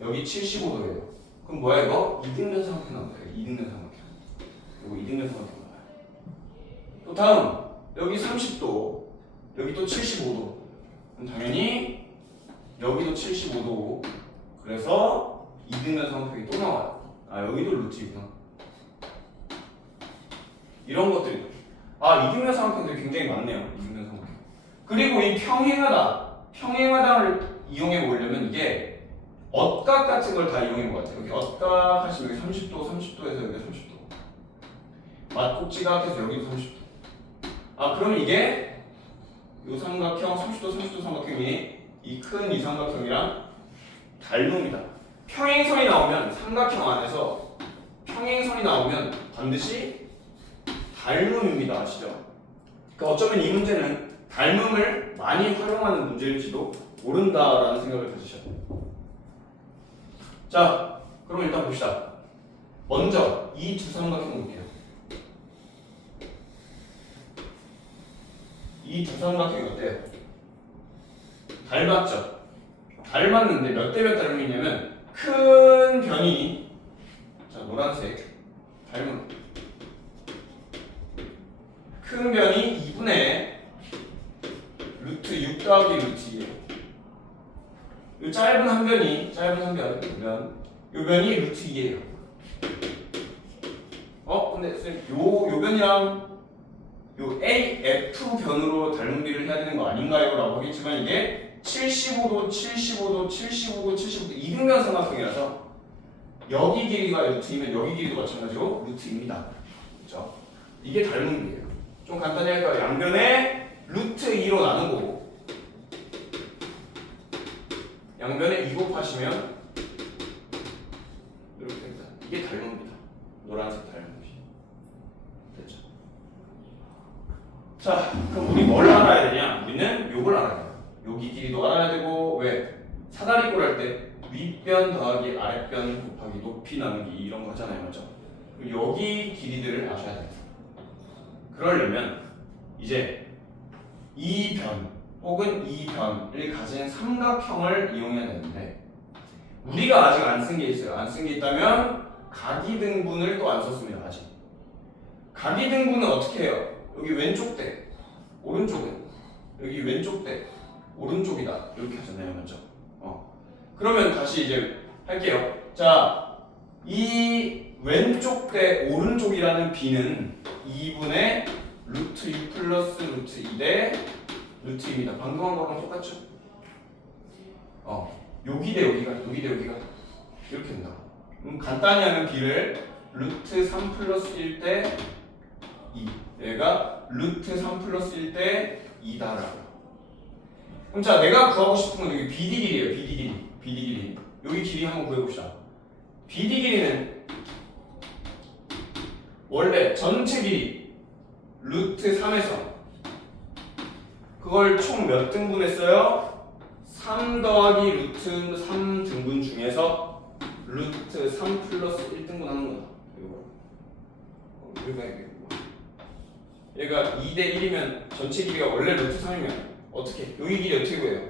여기 75도예요. 그럼 뭐야 이거? 이등변 삼각형 나온다. 이등변 삼각형. 이거 이등변 삼각형 나와요. 또 다음 여기 30도, 여기 또 75도. 그럼 당연히 여기도 75도. 그래서 이등변 삼각형이 또 나와요. 아, 여기도 루트이구나. 이런 것들이. 아, 이등변 삼각형들이 굉장히 많네요. 이등변 삼각형. 그리고 이 평행하다를 이용해 보려면 이게 엇각 같은 걸 다 이용해 것 같아요. 여기 엇각 하시면 여기 30도에서 여기 30도. 맞꼭지각해서 여기도 30도. 아, 그러면 이게 이 삼각형 30도 삼각형이 이 큰 이 삼각형이랑 닮습니다. 평행선이 나오면 삼각형 안에서 평행선이 나오면 반드시 닮음입니다. 아시죠? 그러니까 어쩌면 이 문제는 닮음을 많이 활용하는 문제일지도 모른다라는 생각을 가지셔야 돼요. 자, 그럼 일단 봅시다. 먼저 이 두 삼각형 볼게요. 이 두 삼각형이 어때요? 닮았죠? 닮았는데 몇 대 몇 닮음이냐면 큰 변이, 자, 노란색 닮음, 큰 변이 2분의 루트 6 더하기 루트 2예요. 이 짧은 한 변이, 요 변이 루트 2예요. 근데 쌤, 요 변이랑 요 AF 변으로 닮은비를 해야 되는 거 아닌가요? 라고 하겠지만 이게 75도, 75도, 75도, 75도 이등변 삼각형이라서 여기 길이가 루트이면 여기 길이도 마찬가지로 루트입니다. 그렇죠? 이게 닮은비예요. 좀 간단히 할까요? 양변에 루트 2로 나누고 양변에 2 곱하시면 이렇게 됩니다. 이게 닮음입니다. 노란색 닮음비. 됐죠? 자, 그럼 우리 뭘 알아야 되냐? 우리는 요걸 알아야 돼요. 여기 길이도 알아야 되고, 왜? 사다리꼴 할 때 윗변 더하기 아랫변 곱하기 높이 나누기 이런 거 하잖아요. 맞죠? 여기 길이들을 아셔야 돼요. 그러려면 이제 이 변 혹은 이 변을 가진 삼각형을 이용해야 되는데 우리가 아직 안 쓴 게 있어요. 안 쓴 게 있다면 각이등분을 또 안 썼습니다. 아직. 각이등분은 어떻게 해요? 여기 왼쪽 대 오른쪽은 여기 왼쪽 대 오른쪽이다 이렇게 하잖아요. 맞죠? 그러면 다시 이제 할게요. 자, 이 왼쪽 대 오른쪽이라는 b는 2분의 루트 6 플러스 루트 2 대 루트 2입니다. 방금 한 거랑 똑같죠? 여기 대 여기가 이렇게 된다. 간단히 하면 b를 루트 3 플러스 1 대 2. 얘가 루트 3 플러스 1 대 2다라고. 그럼 자, 내가 구하고 싶은 건 여기 BD 길이에요. BD 길이. 여기 길이 한번 구해봅시다. BD 길이는 원래 전체 길이 루트 3에서 그걸 총 몇 등분 했어요? 3 더하기 루트 3 등분 중에서 루트 3 플러스 1 등분 하는 거다. 얘가 2 대 1이면 전체 길이가 원래 루트 3이면 어떻게? 여기 길이 어떻게 구해요?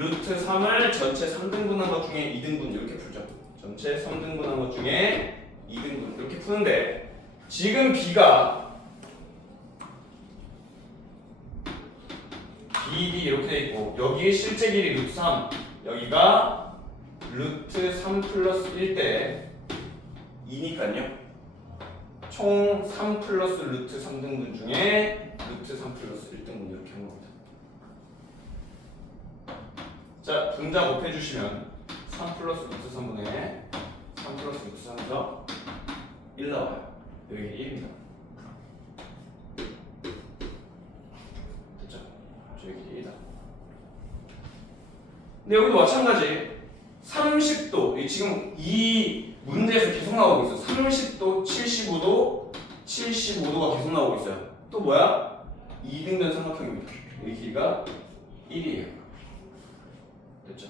루트 3을 전체 3등분한 것 중에 2등분 이렇게 풀죠. 전체 3등분한 것 중에 2등분 이렇게 푸는데 지금 B가 BD 이렇게 돼 있고 여기에 실제 길이 루트 3 여기가 루트 3 플러스 1대 2니까요. 총 3 플러스 루트 3등분 중에 루트 3 플러스 1등분 이렇게 한 겁니다. 자, 분자 곱해주시면 3 플러스 루트 3분의 3 플러스 루트 3에서 1 나와요. 여기 1입니다. 됐죠? 저기 1이다. 근데 여기도 마찬가지 30도 지금 이 문제에서 계속 나오고 있어. 30도, 75도, 75도가 계속 나오고 있어요. 또 뭐야? 2등변 삼각형입니다. 여기 길이가 1이에요. 됐죠?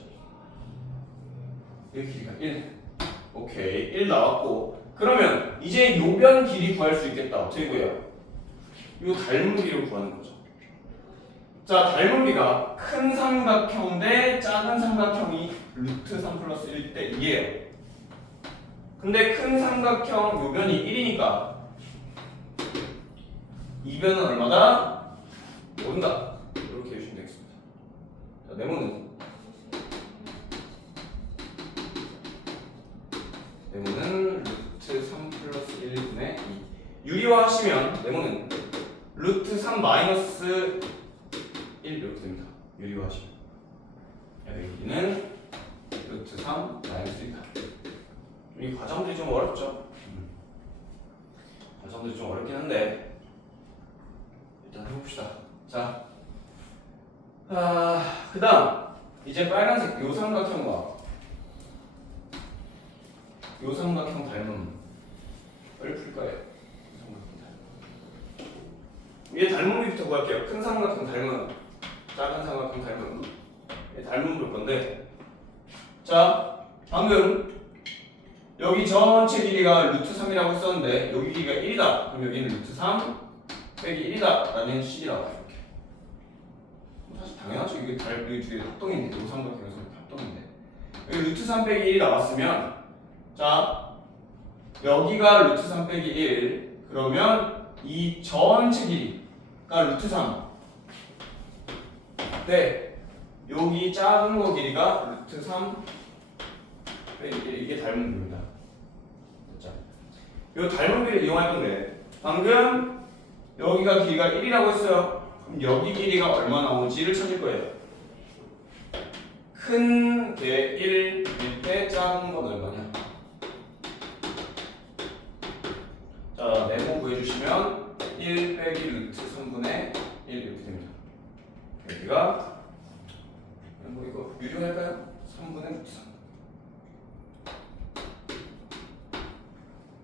여기 길이가 1. 오케이. 1 나왔고. 그러면 이제 요변 길이 구할 수 있겠다. 어떻게 구해요? 요 닮은 길을 구하는 거죠. 자, 닮은 비가 큰 삼각형 대 작은 삼각형이 루트 3 플러스 1 대 2예요. 근데 큰 삼각형 요변이 1이니까 2변은 얼마다? 모른다. 이렇게 해주시면 되겠습니다. 자, 네모는 루트 3 플러스 1분의 2 유리화 하시면 네모는 루트 3 마이너스 1 이렇게 됩니다. 유리화 하시면 여기는 루트 3 마이너스 1이다. 이 과정들이 좀 어렵죠? 과정들이 좀 어렵긴 한데 일단 해봅시다. 자, 그 다음 이제 빨간색 요 삼각형과 요 삼각형 닮은 걸 풀 거예요. 위에 닮은 비부터 구할게요. 큰 삼각형 닮은, 작은 삼각형 닮은. 닮은 볼 건데, 자, 방금 여기 전체 길이가 루트 3이라고 했었는데 여기 길이가 1이다. 그럼 여기는 루트 3 빼기 1이다 라는 식이 나와요. 이렇게. 사실 당연하죠. 이게 여기 두 개 합동인데 요 삼각형에서 합동인데 여기 루트 3 빼기 1이 나왔으면 자, 여기가 루트 3 빼기 1 그러면 이 전체 길이가 루트 3 네, 여기 작은 거 길이가 루트 3 빼기 1 이게 닮은 비입니다. 됐죠? 이 닮은 비를 이용할 건데 방금 여기가 길이가 1이라고 했어요. 그럼 여기 길이가 얼마 나오는지를 찾을 거예요. 큰 게 1일 때 작은 건 얼마냐? 자, 네모 구해주시면 1 빼기 루트 3분의 1 이렇게 됩니다. 여기가 뭐 이거 유리할까요? 3분의 루트 3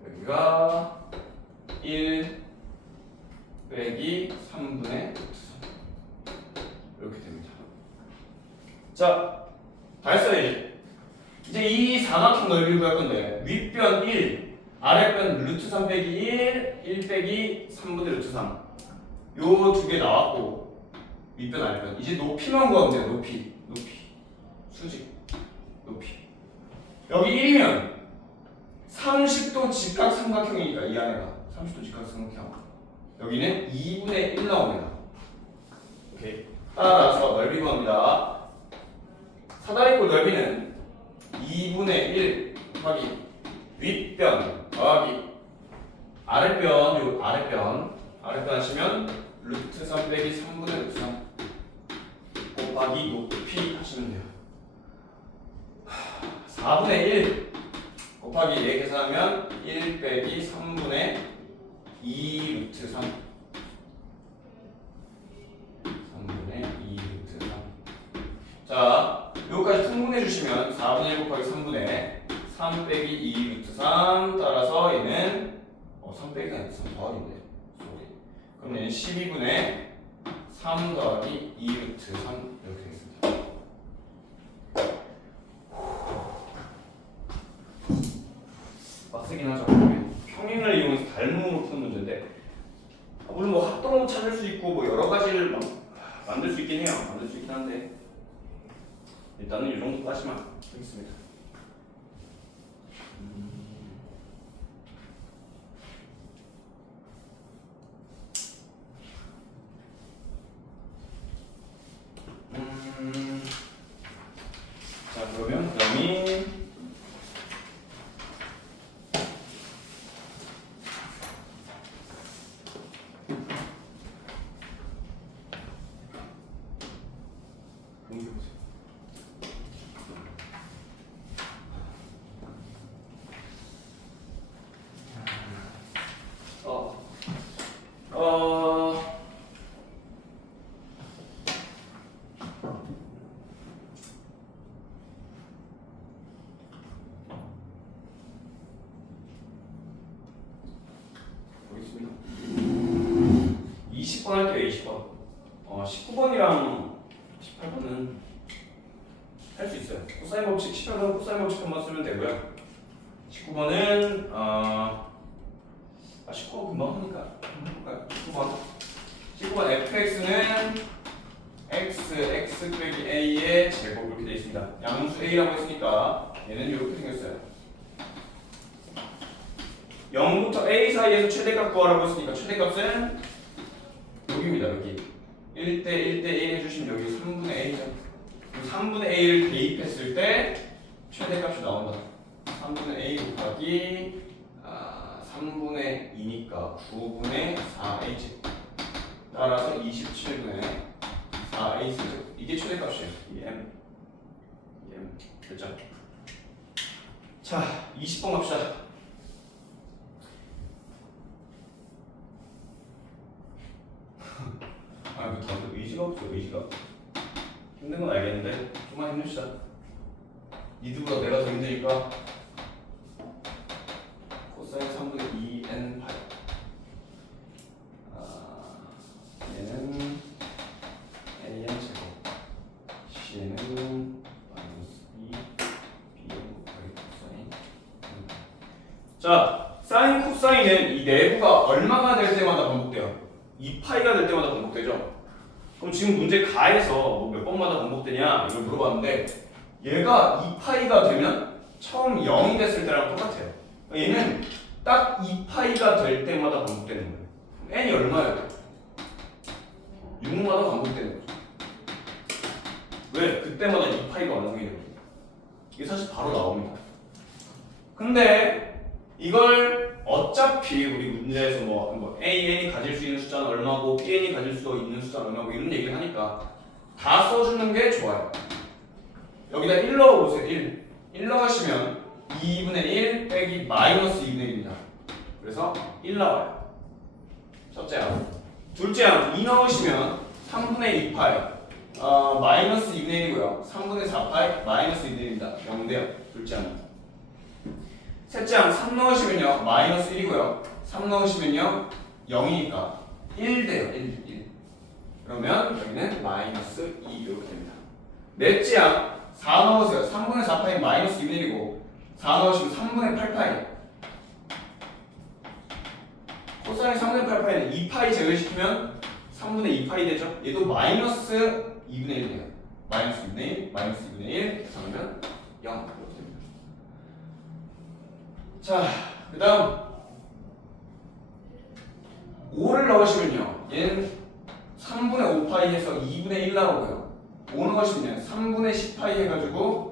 여기가 1 빼기 3분의 루트 3 이렇게 됩니다. 자, 다 했어요. 이제 이 사각형 넓이를 구할 건데 윗변 1 아랫변 루트 3 빼기 1 빼기 3분의 루트 3 요 두 개 나왔고 윗변 아랫변 이제 높이만 구하면 돼요. 높이 수직 높이 여기 1이면 30도 직각 삼각형이니까 이 안에가 30도 직각 삼각형 여기는 2분의 1 나옵니다. 오케이. 따라서 넓이 구합니다. 사다리꼴 넓이는 2분의 1 곱하기 윗변 더하기 아랫변 요 아랫변 하시면 루트 3 빼기 3분의 루트 3 곱하기 높이 하시면 돼요. 4분의 1 곱하기 4 계산하면 1 빼기 3분의 2 루트 3 3분의 2 루트 3 자, 요거까지 통분해 주시면 4분의 1 곱하기 3분의 3 빼기 2 루트 3 따라서 얘는 3 빼기가 아니라 3 더하기인데 그럼 얘는 12분의 3 더하기 2 루트 3 이렇게 되겠습니다. 빡세긴 하죠. 평행을 이용해서 닮음으로 푸는 문제인데 물론 뭐 합동도 찾을 수 있고 뭐 여러 가지를 만들 수 있긴 해요. 만들 수 있긴 한데 일단은 이 정도까지만 하겠습니다. 자, 그러면 그다음이 어, 보겠습니다. 20번 할게요. 20번. 19번이랑 18번은 할 수 있어요. 코사인 법칙 18번은 코사인 법칙 한번 쓰면 되고요. 19번은 19번 금방 하니까 한번 해볼까요? 19번 fx는 x 빼기 a의 제곱 이렇게 되어 있습니다. 양수 a라고 했으니까 얘는 이렇게 생겼어요. 0부터 a 사이에서 최대값 구하라고 했으니까 최대값은 여기입니다. 여기 1대 1대 1 해주시면 여기 3분의 a죠. 3분의 a를 대입했을 때 최대값이 나온다. 3분의 a 곱하기 3분의 2니까 9분의 4a제 따라서 27분의 4a제곱 이게 최대값이에요. 이 m 됐죠? 자 20번 갑시다. 뭐 다들 의지가 없어. 의지가 힘든 건 알겠는데 좀만 힘냅시다. 니들보다 내가 더 힘드니까 코사인 3분의 2n 파이 얘는 an 제곱 c는 마이너스 2 bn 곱하기 코사인. 자 사인 코사인은 이 내부가 얼마가 될 때마다 반복돼요? 2파이가 될 때마다 반복되죠? 그럼 지금 문제 가에서 몇 번마다 반복되냐 이걸 물어봤는데 얘가 2파이가 되면 처음 0이 됐을 때랑 똑같아요. 얘는 딱 2파이가 될 때마다 반복되는 거예요. n이 얼마예요? 6마다 반복되는 거죠. 왜? 그때마다 2파이가 완성이 되는 거예요. 이게 사실 바로 나옵니다. 근데 이걸 어차피 우리 문제에서 뭐 AN이 가질 수 있는 숫자는 얼마고 BN이 가질 수 있는 숫자는 얼마고 이런 얘기를 하니까 다 써주는 게 좋아요. 여기다 1 넣어보세요. 1 넣으시면 2분의 1 빼기 마이너스 2분의 1입니다. 그래서 1 나와요. 첫째 항. 둘째 항 2 넣으시면 3분의 2파이 마이너스 2분의 1이고요. 3분의 4파이 마이너스 2분의 1입니다. 0인데요. 둘째 항. 셋째 항 3 넣으시면요 마이너스 1이고요 3 넣으시면요 0이니까 1 돼요. 1 그러면 여기는 마이너스 2 이렇게 됩니다. 넷째 항 4 넣으세요. 3분의 4파이 마이너스 2분의 1이고 4 넣으시면 3분의 8파이 코사인 3분의 8파이는 2파이 제외시키면 3분의 2파이 되죠. 얘도 마이너스 2분의 1 돼요. 마이너스 2분의 1 마이너스 2분의 1 그러면 0 이렇게 됩니다. 자, 그 다음 5를 넣으시면요 얘는 3분의 5파이 해서 2분의 1 나오고요 5 넣으시면 3분의 10파이 해가지고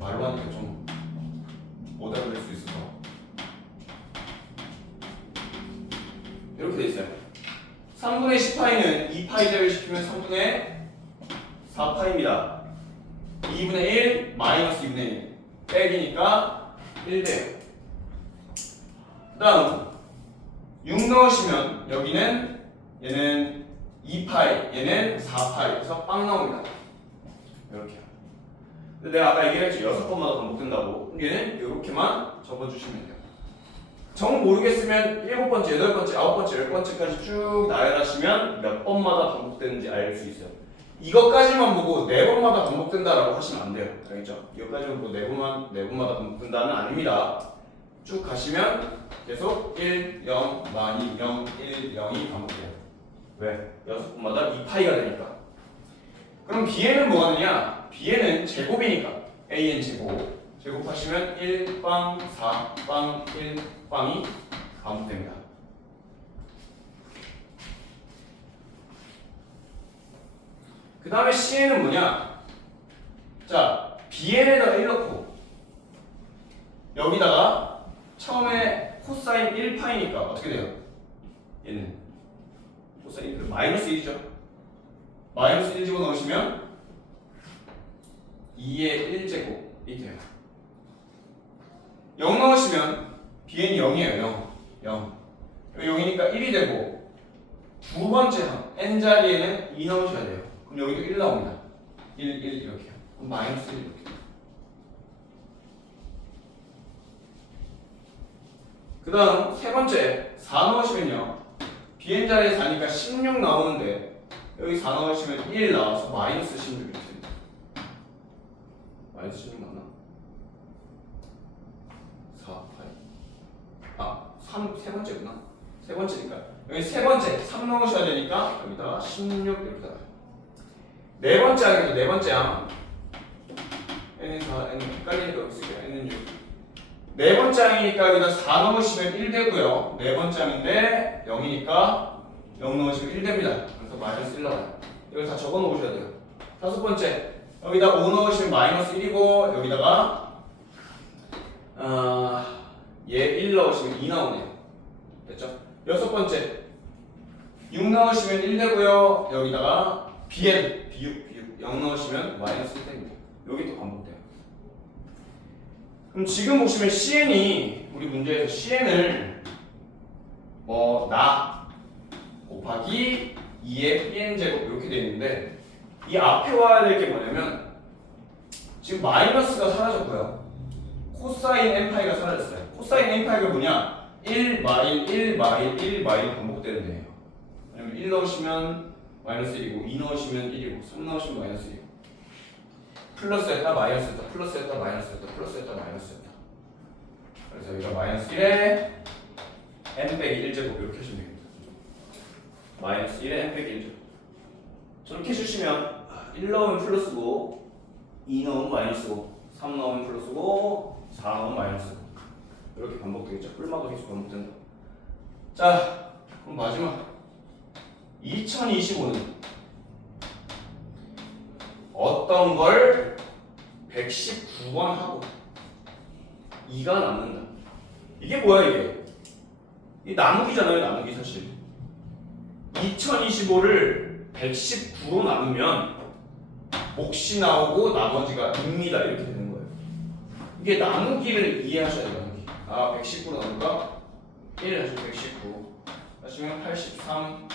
말로 하니까 좀 못 알아들을 수 있어서 이렇게 돼 있어요. 3분의 10파이는 2파이 제외시키면 3분의 4파이입니다 2분의 1 마이너스 2분의 1 빼기니까 1 돼요. 그 다음 6 넣으시면 여기는 얘는 2파이 얘는 4파이 그래서 빵 나옵니다. 이렇게요. 근데 내가 아까 얘기했죠. 6번마다 반복된다고. 얘는 이렇게만 적어주시면 돼요. 정 모르겠으면 7번째, 8번째, 9번째, 10번째까지 쭉 나열하시면 몇 번마다 반복되는지 알 수 있어요. 이것까지만 보고 4번마다 반복된다라고 하시면 안 돼요. 알겠죠? 이것까지만 보고 4번마다 반복된다는 아닙니다. 쭉 가시면 계속 1, 0, 많이 0, 1, 0이 반복돼요. 왜? 6번마다 2파이가 되니까. 그럼 bn은 뭐가 되냐? bn은 제곱이니까 an 제곱 제곱하시면 1빵 4빵 1빵이 반복됩니다. 그 다음에 cn은 뭐냐? 자, bn에다가 1 넣고 여기다가 처음에 코사인 1파이니까 어떻게 돼요? 얘는 코사인 1 마이너스 1이죠. 마이너스 1 집어넣으시면 2의 1제곱이 돼요. 0 넣으시면 bn이 0이에요. 0 0이니까 1이 되고 두 번째 항 n 자리에는 2 넣으셔야 돼요. 그럼 여기도 1 나옵니다. 1 이렇게요. 그럼 마이너스 1 이렇게. 그 다음 세 번째 4 넣으시면요. bn 자리에 4니까 16 나오는데 여기 4 넣으시면 1 나와서 마이너스 16 이렇게 됩니다. 마이너스 16 맞나? 4, 8 3 세 번째구나. 세 번째니까 여기 세 번째 3 넣으셔야 되니까 여기다가 16 이렇게 나와요. 네 번째 항이죠. 네 번째 항 n은 4, n은 헷갈리니까 여기 쓸게요. n은 6 네 번째 항이니까 여기다 4 넣으시면 1 되고요. 네 번째 항인데 0이니까 0 넣으시면 1 됩니다. 그래서 마이너스 1 나와요. 이걸 다 적어 놓으셔야 돼요. 다섯 번째 여기다 5 넣으시면 마이너스 1이고 여기다가 얘 1 넣으시면 2 나오네요. 됐죠? 여섯 번째 6 넣으시면 1 되고요. 여기다가 bn b6 0 넣으시면 마이너스 1 됩니다. 여기 또 반복돼요. 그럼 지금 보시면 cn이 우리 문제에서 cn을 나 곱하기 2의 bn 제곱 이렇게 되어 있는데 이 앞에 와야 될 게 뭐냐면 지금 마이너스가 사라졌고요. 코사인 n파이가 사라졌어요. 코사인 n파이가 뭐냐? 1 마일 1 마일 1 마일 반복되는 데예요. 왜냐면 1 넣으시면 마이너스 1이고 2 넣으시면 1이고 3 넣으시면 마이너스 1이고 플러스였다 마이너스였다 플러스였다 마이너스였다 플러스였다 마이너스였다. 그래서 여기가 마이너스 1에 n 빼기 1제곱 이렇게 하시면 됩니다. 마이너스 1에 n 빼기 1제곱 저렇게 해주시면 1 넣으면 플러스고 2 넣으면 마이너스고 3 넣으면 플러스고 4 넣으면 마이너스고 이렇게 반복되겠죠. 뿔마가 계속 반복된다. 자 그럼 마지막 2025는 어떤 걸 119번 하고 2가 남는다. 이게 뭐야 이게? 이 나누기잖아요. 나누기 사실 2025를 119로 나누면 몫이 나오고 나머지가 2입니다. 이렇게 되는 거예요. 이게 나누기를 이해하셔야 돼요. 나누기. 119로 나누니까 1 하시면 119 하시면 83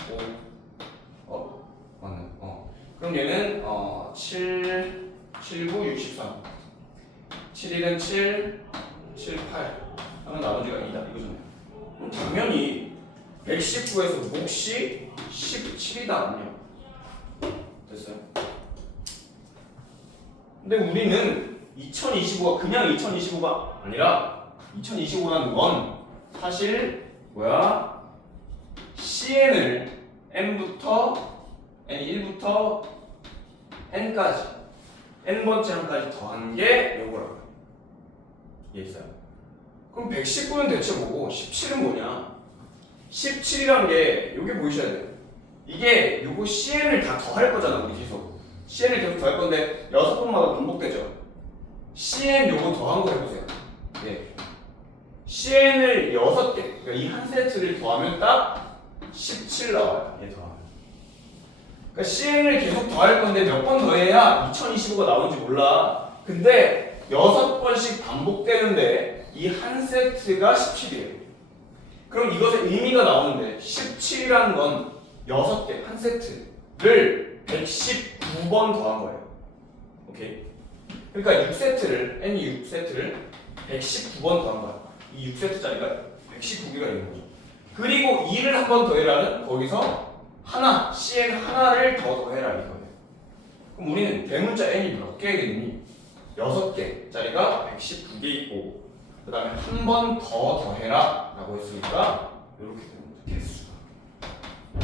5 맞네. 그럼 얘는 7 9 63 7 1은 7 7 8 하면 나머지가 2다 이거잖아요. 그럼 당연히 119에서 몫이 17이다 아니요? 됐어요? 근데 우리는 2025가 그냥 2025가 아니라 2025라는 건 사실 뭐야? cn을 n부터 n1부터 n까지 n번째 항까지 더한 게 요거라고요. 이해했어요? 그럼 119는 대체 뭐고 17은 뭐냐? 17이란 게 요게 보이셔야 돼요. 이게 요거 cn을 다 더할 거잖아. 우리 계속 cn을 계속 더할 건데 6번마다 반복되죠. cn 요거 더한 거 해보세요. 예. cn을 6개 그러니까 이 한 세트를 더하면 딱 17 나와요. 얘 더하면. 그러니까 cn을 계속 더할 건데 몇 번 더해야 2025가 나오는지 몰라. 근데 6번씩 반복되는데 이 한 세트가 17이에요. 그럼 이것의 의미가 나오는데 17이라는 건 6개 한 세트를 119번 더한 거예요. 오케이? 그러니까 6세트를 n 6세트를 119번 더한 거야. 이 6세트짜리가 119개가 있는 거죠. 그리고 2를 한 번 더해라는 거기서 하나, cn 하나를 더 더해라 이거예요. 그럼 우리는 대문자 n이 몇 개겠니? 6개짜리가 119개 있고 그 다음에 한 번 더 더해라 라고 했으니까 이렇게 됩니다. 개수가. 1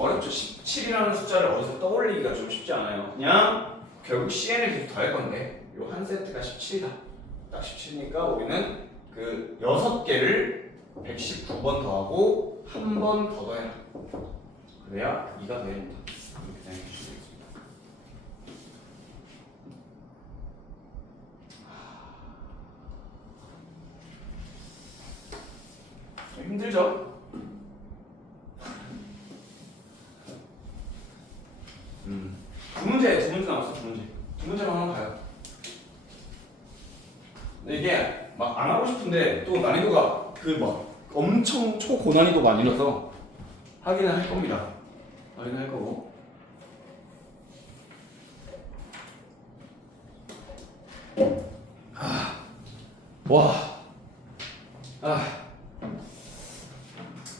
어렵죠. 17이라는 숫자를 어디서 떠올리기가 좀 쉽지 않아요. 그냥 결국 CN을 계속 더할 건데 요 한 세트가 17이다. 딱 17이니까 우리는 그 6개를 119번 더하고 한 번 더 더해라. 그래야 2가 돼야 된다. 이렇게 생각해 주시면 되겠습니다. 좀 힘들죠? 두 문제 남았어. 두 문제만 하나 가요. 근데 이게 막 안 하고 싶은데 또 난이도가 그 막 엄청 초고난이도가 아니라서 하기는 할 겁니다. 하기는 할 거고.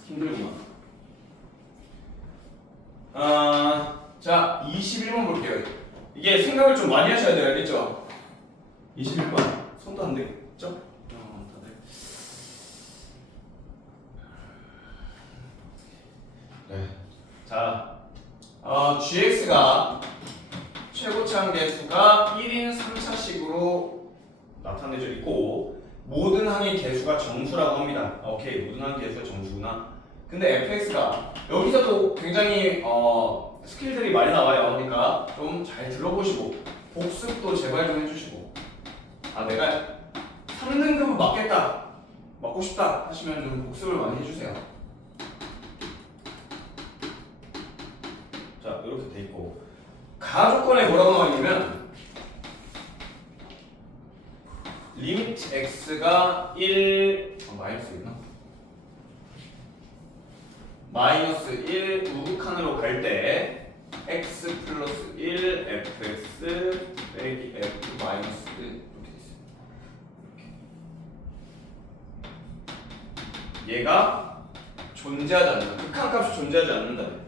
힘들구나. 자, 21번 볼게요. 이게 생각을 좀 많이 하셔야 돼요. 알겠죠? 21번. 손도 안 되겠죠? 다들. 네. 자, GX가 최고차항 개수가 1인 3차식으로 나타내져 있고 모든 항의 개수가 정수라고 합니다. 오케이, 모든 항의 개수가 정수구나. 근데 fx가 여기서도 굉장히 스킬들이 많이 나와요. 그러니까 좀 잘 들어보시고 복습도 제발 좀 해주시고 내가 3등급은 맞겠다, 맞고 싶다 하시면 좀 복습을 많이 해주세요. 자, 이렇게 돼 있고 가조건에 뭐라고 나와 있냐면 리미트 x가 1 마이너스 있나? 마이너스 1 우극한으로 갈 때 x 플러스 1 fx 빼기 f 마이너스 1 이렇게 있어요. 이렇게. 얘가 존재하지 않는다. 극한값이 존재하지 않는다.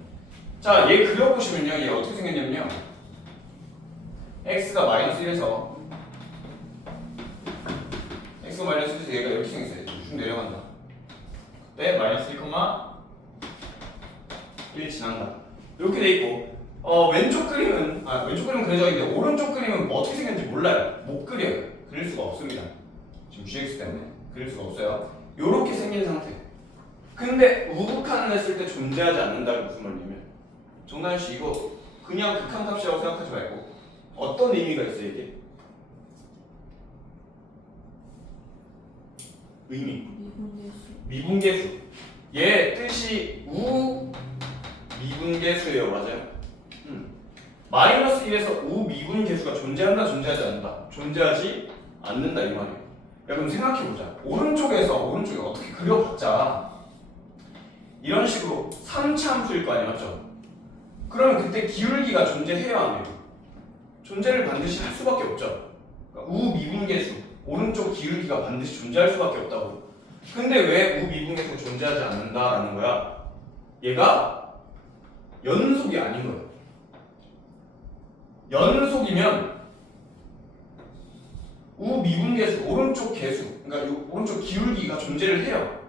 자, 얘 그려보시면요. 얘 어떻게 생겼냐면요. x가 마이너스 1에서 x가 마이너스 1에서 얘가 이렇게 생겼어요. 쭉 내려간다. 그때 마이너스 1 지난다. 이렇게 돼 있고 왼쪽 그림은 그려져있는데 오른쪽 그림은 뭐 어떻게 생겼는지 몰라요. 못 그려요. 그릴 수가 없습니다. 지금 GX 때문에 그릴 수가 없어요. 요렇게 생긴 상태. 근데 우극한을 했을 때 존재하지 않는다는 무슨 말이냐면 정다현씨 이거 그냥 극한값이라고 생각하지 말고 어떤 의미가 있어요 이게? 의미 미분계수. 얘 뜻이 미분계수예요. 맞아요. 마이너스 1에서 미분계수가 존재한다, 존재하지 않는다? 존재하지 않는다 이 말이에요. 야, 그럼 생각해보자. 오른쪽에 어떻게 그려봤자 이런 식으로 3차 함수일 거 아니에요, 맞죠? 그러면 그때 기울기가 존재해요, 안 해요? 존재를 반드시 할 수밖에 없죠. 그러니까 미분계수, 오른쪽 기울기가 반드시 존재할 수밖에 없다고. 근데 왜 미분계수가 존재하지 않는다라는 거야? 얘가 연속이 아닌 거예요. 연속이면 미분계수, 오른쪽 계수, 그러니까 요 오른쪽 기울기가 존재를 해요.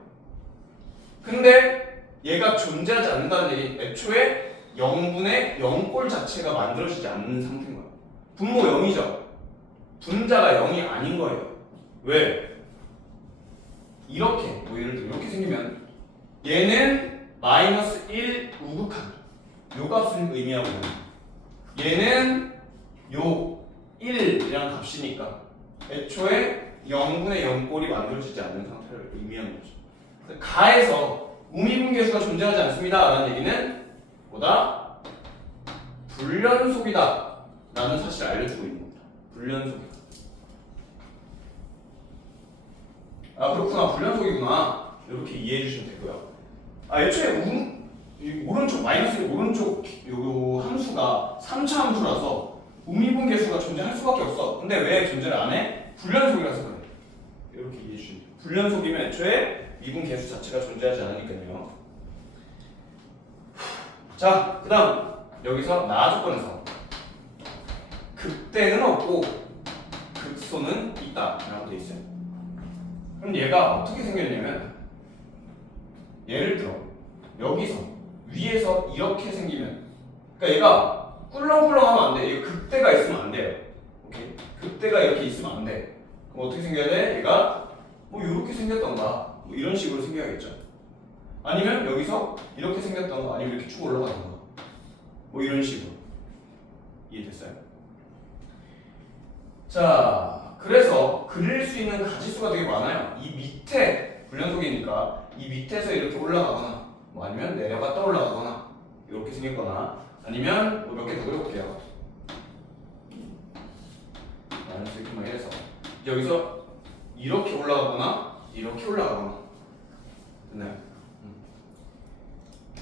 근데 얘가 존재하지 않는다는 얘기는 애초에 0분의 0꼴 자체가 만들어지지 않는 상태인 거예요. 분모 0이죠. 분자가 0이 아닌 거예요. 왜? 이렇게, 뭐 예를 들어 이렇게 생기면 얘는 마이너스 1 우극한 요 값을 의미하고 얘는 요 1이라는 값이니까 애초에 0분의 0꼴이 만들어지지 않는 상태를 의미하는 거죠. 가에서 우미분계수가 존재하지 않습니다 라는 얘기는 뭐다? 불연속이다 라는 사실을 알려주고 있는 겁니다. 불연속이다. 그렇구나, 불연속이구나 이렇게 이해해 주시면 되고요. 애초에 오른쪽 마이너스 오른쪽 요 함수가 3차 함수라서 우미분계수가 존재할 수밖에 없어. 근데 왜 존재를 안 해? 불연속이라서 그래. 이렇게 이해해 주시면 돼요. 불연속이면 애초에 미분계수 자체가 존재하지 않으니까요. 자, 그 다음 여기서 나 조건에서 극대는 없고 극소는 있다 라고 돼 있어요. 그럼 얘가 어떻게 생겼냐면 예를 들어 여기서 위에서 이렇게 생기면, 그러니까 얘가 꿀렁꿀렁하면 안 돼. 이거 극대가 있으면 안 돼요. 오케이? 극대가 이렇게 있으면 안 돼. 그럼 어떻게 생겨야 돼? 얘가 뭐 이렇게 생겼던가, 뭐 이런 식으로 생겨야겠죠. 아니면 여기서 이렇게 생겼던가, 아니면 이렇게 쭉 올라가던가, 뭐 이런 식으로. 이해됐어요? 자, 그래서 그릴 수 있는 가지수가 되게 많아요. 이 밑에 불연속이니까 이 밑에서 이렇게 올라가거나, 뭐 아니면 내려갔다 올라가거나, 이렇게 생겼거나, 아니면 뭐 몇 개 더 그려볼게요. 마이너스 이렇게만 해서 여기서 이렇게 올라가거나 이렇게 올라가거나. 됐나요?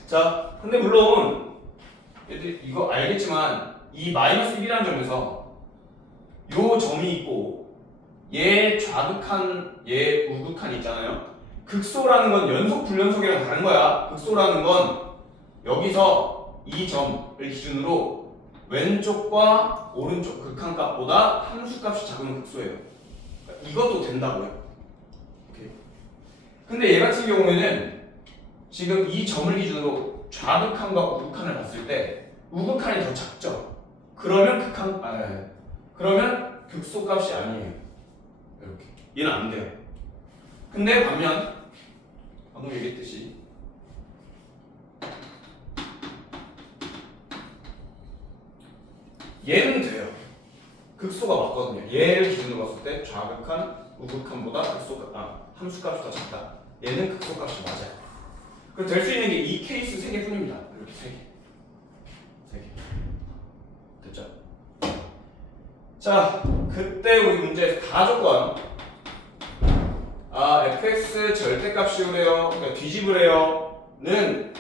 자, 근데 물론 얘들 이거 알겠지만 이 마이너스 1이라는 점에서 요 점이 있고 얘 좌극한 얘 우극한 있잖아요. 극소라는 건 연속 불연속이랑 다른 거야. 극소라는 건 여기서 이 점을 기준으로 왼쪽과 오른쪽 극한값보다 함수값이 작으면 극소예요. 그러니까 이것도 된다고요. 오케이. 근데 얘 같은 경우에는 지금 이 점을 기준으로 좌극한과 우극한을 봤을 때 우극한이 더 작죠. 그러면 그러면 극소값이 아니에요. 이렇게 얘는 안 돼요. 근데 반면 방금 얘기했듯이 얘는 돼요. 극소가 맞거든요. 얘를 기준으로 봤을 때 좌극한, 우극한보다 함수값이 더 작다. 얘는 극소값이 맞아요. 그럼 될 수 있는 게 이 케이스 3개 뿐입니다. 이렇게 3개. 됐죠? 자, 그때 우리 문제에서 다 조건 fx 절대값이래요. 그러니까 뒤집으래요는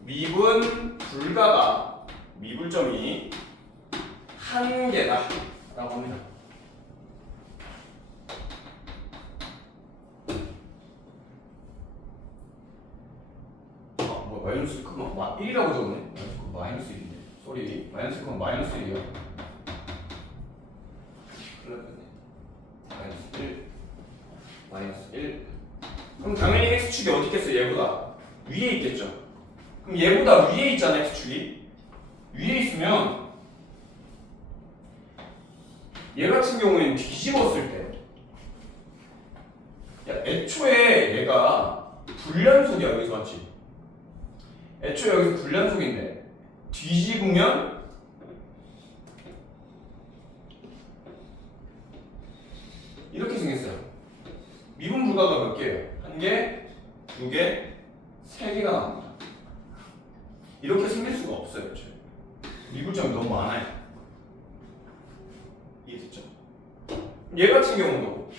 미분 불가가 미분점이 한 개다라고 합니다. 마이너스 1이라고 적었네. 마이너스 1인데. 소리. 마이너스 1이요. 마이너스 1. 마이너스 1. 그럼 당연히 x축이 어디 있겠어요? 얘보다 위에 있겠죠. 그럼 얘보다 위에 있잖아, x축이. 위에 있으면 얘 같은 경우에는 뒤집었을 때, 야, 애초에 얘가 불연속이야. 여기서 맞지? 애초에 여기서 불연속인데 뒤집으면 이렇게 생겼어요. 미분 불가가 몇 개예요? 1개, 2개, 3개가 나옵니다. 이렇게 생길 수가 없어요. 애초에. 미분점이 너무 많아요. 이해됐죠? 얘 같은 경우도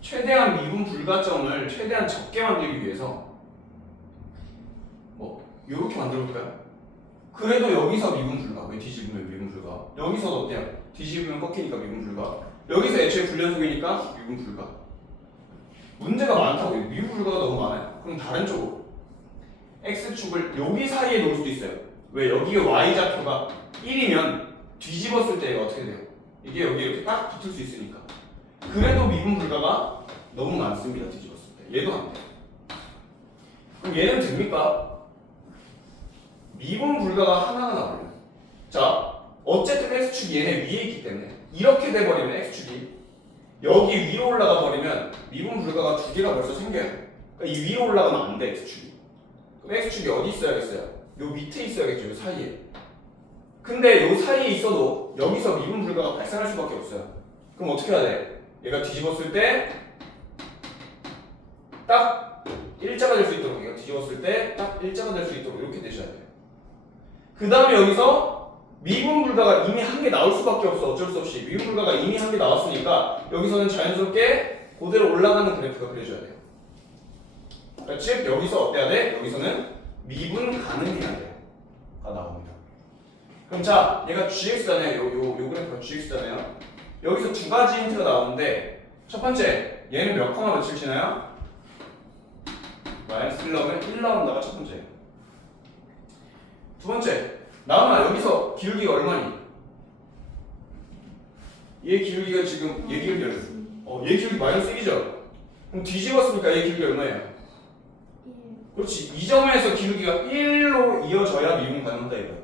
최대한 미분 불가점을 최대한 적게 만들기 위해서 이렇게 만들어볼까요? 그래도 여기서 미분 불가. 왜 뒤집으면 미분 불가? 여기서도 어때요? 뒤집으면 꺾이니까 미분 불가. 여기서 애초에 불연속이니까 미분 불가. 문제가 많다고. 미분 불가가 너무 많아요. 그럼 다른 쪽으로 x축을 여기 사이에 놓을 수도 있어요. 왜? 여기가 y좌표가 1이면 뒤집었을 때 얘가 어떻게 돼요? 이게 여기 이렇게 딱 붙을 수 있으니까. 그래도 미분 불가가 너무 많습니다. 뒤집었을 때. 얘도 안 돼요. 그럼 얘는 됩니까? 미분 불가가 하나가 나와요. 자, 어쨌든 x축이 얘네 위에 있기 때문에 이렇게 돼버리면 x축이 여기 위로 올라가 버리면 미분 불가가 2개가 벌써 생겨요. 그러니까 이 위로 올라가면 안 돼, x축이. 그럼 x축이 어디 있어야겠어요? 요 밑에 있어야겠죠, 요 사이에. 근데 요 사이에 있어도 여기서 미분 불가가 발생할 수밖에 없어요. 그럼 어떻게 해야 돼? 얘가 뒤집었을 때 딱 일자가 될 수 있도록, 얘가 뒤집었을 때 딱 일자가 될 수 있도록 이렇게 되셔야 돼요. 그 다음에 여기서 미분 불가가 이미 한 개 나올 수밖에 없어. 어쩔 수 없이 미분 불가가 이미 한 개 나왔으니까 여기서는 자연스럽게 그대로 올라가는 그래프가 그려져야 돼요. 그러니까 즉 여기서 어때야 돼? 여기서는 미분 가능해야 돼요가 나옵니다. 그럼 자, 얘가 gx잖아요. 요 그래프가 gx잖아요. 여기서 두 가지 힌트가 나오는데 첫 번째, 얘는 몇 컴마 며칠 지나요? 마이너스 1 나오면 1 나온다가 첫 번째. 두 번째, 나훈아 여기서 기울기가 얼마니? 얘 기울기가 지금 얘 기울기 얼마? 얘 기울기 마이너스 1이죠? 그럼 뒤집었으니까 얘 기울기 얼마예요? 그렇지. 이 점에서 기울기가 1로 이어져야 미분 가능하다 이거야.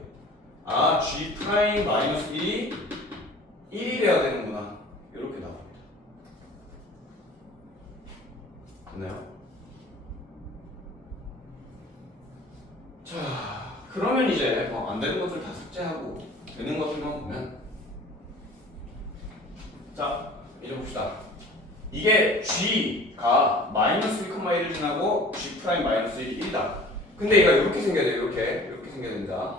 아, G 프라임 마이너스 1이 1이 돼야 되는구나. 이렇게 나옵니다. 됐나요? 자, 그러면 이제 안 되는 것들 다 삭제하고 되는 것들만 보면, 자, 이제 봅시다. 이게 G가 마이너스 1,1을 지나고 G 프라임 마이너스 1이 1이다. 근데 얘가 이렇게 생겨야 돼요. 이렇게 생겨야 된다.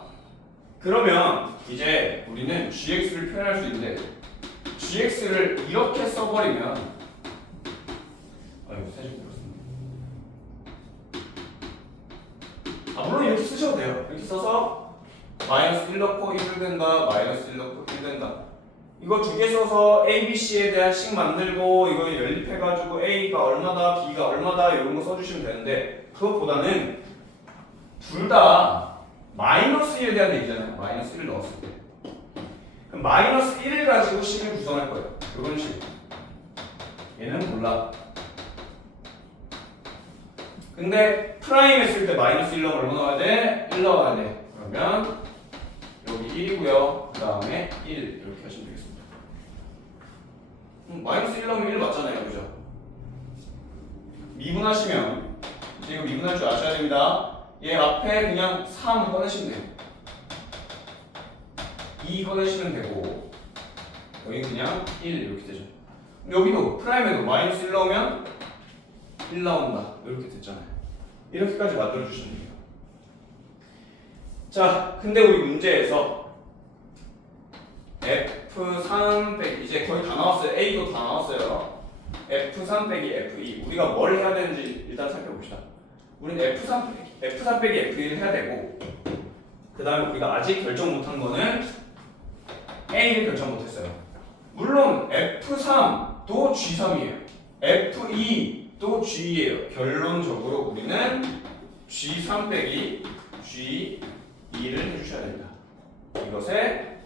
그러면 이제 우리는 GX를 표현할 수 있는데, GX를 이렇게 써버리면, 아이고 사실 그렇습니다. 물론 이렇게 쓰셔도 돼요. 이렇게 써서 마이너스 1 넣고 1을 된다, 마이너스 1 넣고 1 된다. 이거 두 개 써서 A, B, C에 대한 식 만들고 이거 연립해가지고 A가 얼마다, B가 얼마다 이런 거 써주시면 되는데, 그것보다는 둘 다 마이너스 1에 대한 얘기잖아요. 마이너스 1을 넣었을 때. 그럼 마이너스 1을 가지고 식을 구성할 거예요. 이런 식. 얘는 몰라. 근데 프라임 했을 때 마이너스 1 넣으면 얼마 나와야 돼? 1 넣어야 돼. 그러면 여기 1이고요. 그 다음에 1 이렇게 하시면 되겠습니다. 마이너스 1 넣으면 1 맞잖아요. 그죠? 미분하시면, 이제 이거 미분할 줄 아셔야 됩니다. 얘 앞에 그냥 3 꺼내시면 돼요. 2 꺼내시면 되고, 여기 그냥 1 이렇게 되죠. 여기도 프라임에도 마이너스 1 넣으면 1 나온다. 이렇게 됐잖아요. 이렇게까지 만들어주시면 돼요. 자, 근데 우리 문제에서 F3 빼기, 이제 거의 다 나왔어요. A도 다 나왔어요. F3 빼기 F2. 우리가 뭘 해야 되는지 일단 살펴봅시다. 우리는 F3 빼기 F1을 해야 되고, 그 다음에 우리가 아직 결정 못한 거는 A를 결정 못했어요. 물론 F3도 G3이에요. F2도 G이에요. 결론적으로 우리는 G3 빼기 G2를 해주셔야 됩니다. 이것의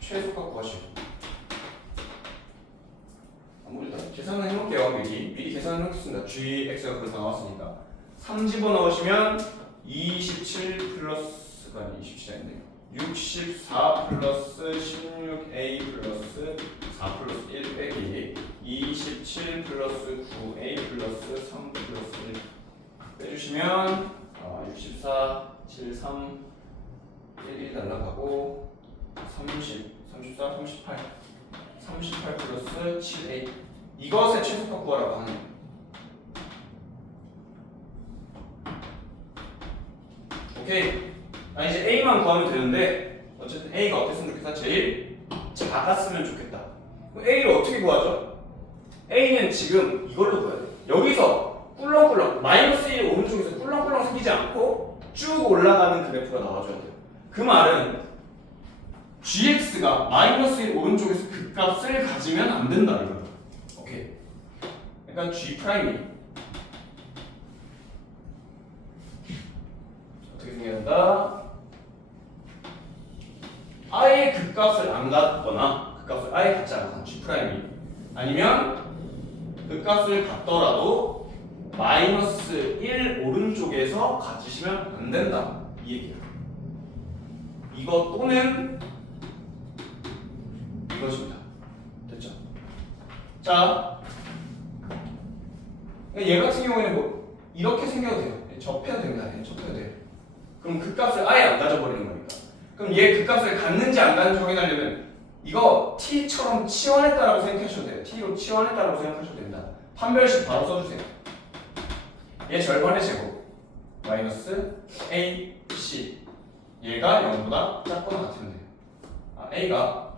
최소값 구하시고, 일단 계산을 해놓을게요. 미리 계산을 해놓겠습니다. Gx가 그래서 나왔으니까 3 집어넣으시면 27 플러스가 아니 27이 아닌데요. 64 플러스 16A 플러스 4 플러스 1 빼기 27 플러스 9A 플러스 3 플러스 1 빼주시면 64, 7, 3, 1 날라가고 30, 34, 38 38 플러스 7A 이것의 최소값 구하라고 하는 거예요. 오케이. 이제 A만 구하면 되는데 어쨌든 A가 어땠으면 좋겠다? 제일 작았으면 좋겠다. 그럼 A를 어떻게 구하죠? A는 지금 이걸로 구해야 돼. 여기서 꿀렁꿀렁 마이너스 1 오른쪽에서 꿀렁꿀렁 생기지 않고 쭉 올라가는 그래프가 나와줘야 돼요. 그 말은 gx가 마이너스 1 오른쪽에서 그 값을 가지면 안 된다는 거예요. 오케이. 그러니까 g 프라임이 어떻게 생겨야 된다? 아예 그 값을 안 갖거나 그 값을 아예 갖지 않거나 g 프라임이 아니면 그 값을 갖더라도 마이너스 1 오른쪽에서 가지시면 안 된다 이 얘기야. 이거 또는 이것입니다. 됐죠? 자, 얘 같은 경우에는 뭐 이렇게 생겨도 돼요. 접해도 됩니다. 접해도 돼요. 그럼 그 값을 아예 안 가져버리는 거니까. 그럼 얘 그 값을 갖는지 안 갖는지 확인하려면 이거 t처럼 치환했다라고 생각하셔도 돼요. t로 치환했다라고 생각하셔도 됩니다. 판별식 바로 써주세요. 얘 절반의 제곱 마이너스 a, c 얘가 0보다 작거나 같으면 돼요. a가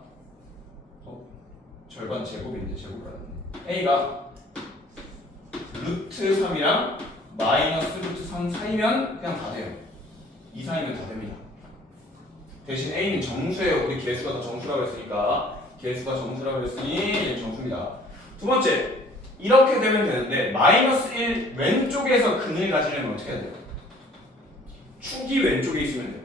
절반 제곱인데 제곱을 하는데 a가 루트 3이랑 마이너스 루트 3 사이면 그냥 다 돼요. 2 사이면 다 됩니다. 대신 a는 정수예요. 우리 개수가 다 정수라고 했으니까 개수가 정수라고 했으니 얘는 정수입니다. 두 번째, 이렇게 되면 되는데 마이너스 1 왼쪽에서 근을 가지려면 어떻게 해야 돼요? 축이 왼쪽에 있으면 돼요.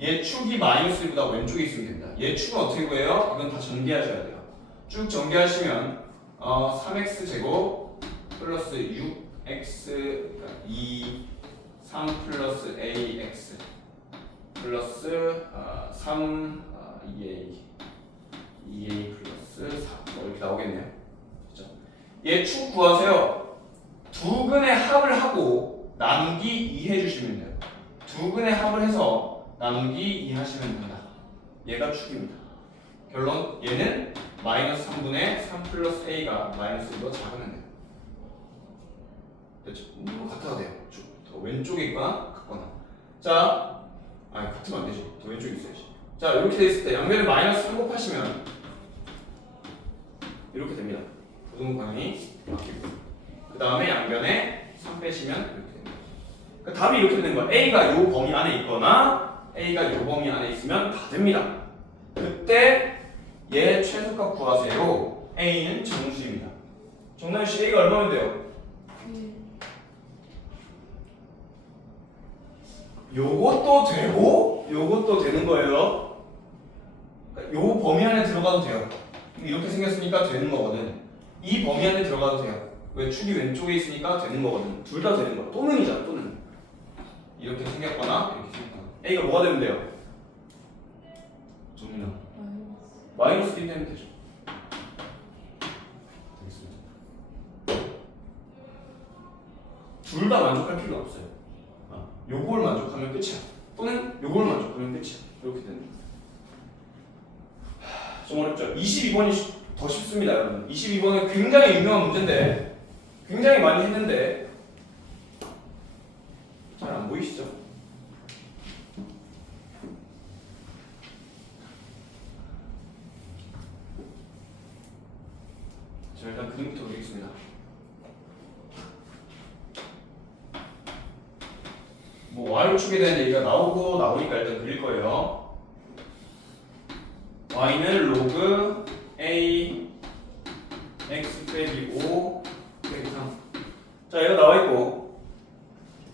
얘 축이 마이너스 1보다 왼쪽에 있으면 됩니다. 얘 축은 어떻게 구해요? 이건 다 전개하셔야 돼요. 쭉 전개하시면 3x 제곱 플러스 x 2 3 플러스 ax 플러스 3 2a 플러스 4 이렇게 나오겠네요. 그렇죠? 얘 축 구하세요. 두 근의 합을 하고 나누기 2 해주시면 돼요. 두 근의 합을 해서 나누기 2 하시면 됩니다. 얘가 축입니다. 결론 얘는 마이너스 3분의 3 플러스 a가 마이너스 1로 작으면 돼요. 됐죠? 이거 같아도 돼요. 더 왼쪽에 있거나 같거나. 자, 아니 같으면 안 되지. 더 왼쪽에 있어야지. 자, 이렇게 돼 있을 때 양면을 마이너스 3 곱하시면 이렇게 됩니다. 부등 방향이 바뀌고. 그 다음에 양변에 3 빼시면 이렇게 됩니다. 그러니까 답이 이렇게 되는 거예요. A가 요 범위 안에 있거나 A가 요 범위 안에 있으면 다 됩니다. 그때 얘 최소값 구하세요. A는 정수입니다. 정남씨 A가 얼마면 돼요? 요것도 되고 요것도 되는 거예요. 그러니까 요 범위 안에 들어가도 돼요. 이렇게 생겼으니까 되는 거거든. 이 범위 안에 들어가도 돼요. 왜 축이 왼쪽에 있으니까 되는 거거든. 둘 다 되는 거야. 또는이잖아. 또는 이렇게 생겼거나 이렇게 생겼거나. A가 뭐가 되면 돼요? 정민아 마이너스 1 되면 되죠. 되겠습니다. 둘 다 만족할 필요는 없어요. 요걸 만족하면 끝이야. 또는 요걸 만족하면 끝이야. 이렇게 되는 거예요. 좀 어렵죠? 22번이 더 쉽습니다, 여러분. 22번은 굉장히 유명한 문제인데 굉장히 많이 했는데 잘 안 보이시죠? 자, 일단 그림부터 그리겠습니다. 뭐 y축에 대한 얘기가 나오니까 일단 그릴 거예요. y는 로그 a x 빼기 5 빼기 3. 자, 얘가 나와 있고.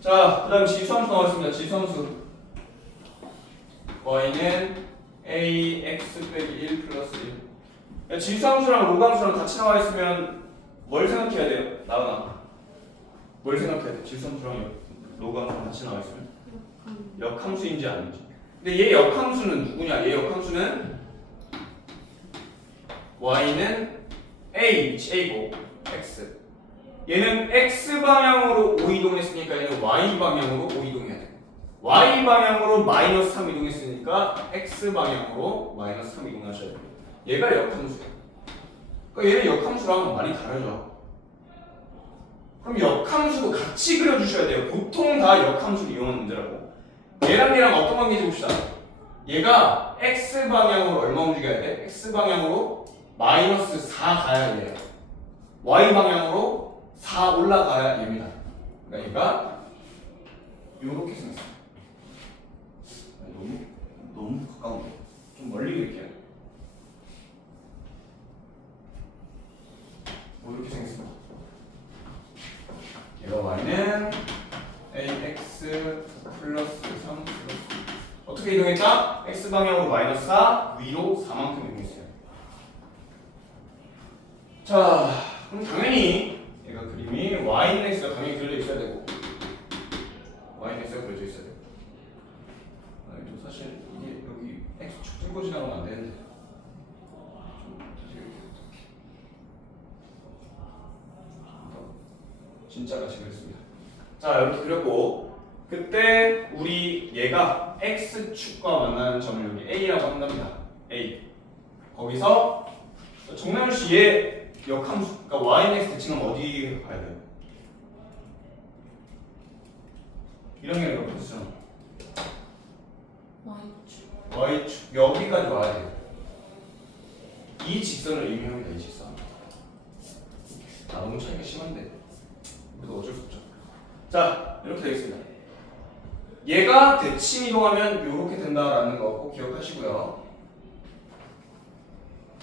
자, 그다음 지수함수 나와 있습니다. 지수함수. y는 a x 빼기 1 플러스 1. 지수함수랑 로그함수랑 같이 나와 있으면 뭘 생각해야 돼요? 나은아. 뭘 생각해야 돼? 지수함수랑 로그함수랑 같이 나와 있으면 역함수인지 아닌지. 근데 얘 역함수는 누구냐? 얘 역함수는 y는 a고 x. 얘는 x 방향으로 5 이동했으니까 얘는 y 방향으로 5 이동해야 돼. y 방향으로 마이너스 3 이동했으니까 x 방향으로 마이너스 3 이동하셔야 돼요. 얘가 역함수야. 그러니까 얘는 역함수랑 많이 다르죠. 그럼 역함수도 같이 그려주셔야 돼요. 보통 다 역함수를 이용하는 문제라고. 얘랑 어떤 관계인지 봅시다. 얘가 x 방향으로 얼마 움직여야 돼? x 방향으로 마이너스 4 가야 돼요. y 방향으로 4 올라가야 얘입니다. 그러니까 얘가 요렇게 생겼어요. 너무 가까운데 좀 멀리 그릴게요. 이렇게 생겼습니다. 얘가 y는 ax 플러스 3 플러스 어떻게 이동했다? x 방향으로 마이너스 4 위로 4만큼 이동했어요. 자, 그럼 당연히 얘가 그림이 y는 x가 당연히 그려져 있어야 되고 y는 x가 그려져 있어야 되고 또 사실 이게 여기 x축 뚫고 지나가면 안 되는데 좀 다시 이렇게 진짜 같이 그렸습니다. 자, 이렇게 그렸고 그때 우리 얘가 x축과 만나는 점을 여기 a라고 한답니다. a. 거기서 정남씨 얘 역함수, 그러니까 y는 x 대칭하면 어디 가야 돼요? 이런 게 역함수잖아. y축 여기까지 와야 돼요. 이 직선을 의미합니다. 이 직선. 너무 차이가 심한데 그래도 어쩔 수 없죠. 자, 이렇게 되겠습니다. 얘가 대칭 이동하면 이렇게 된다라는 거 꼭 기억하시고요.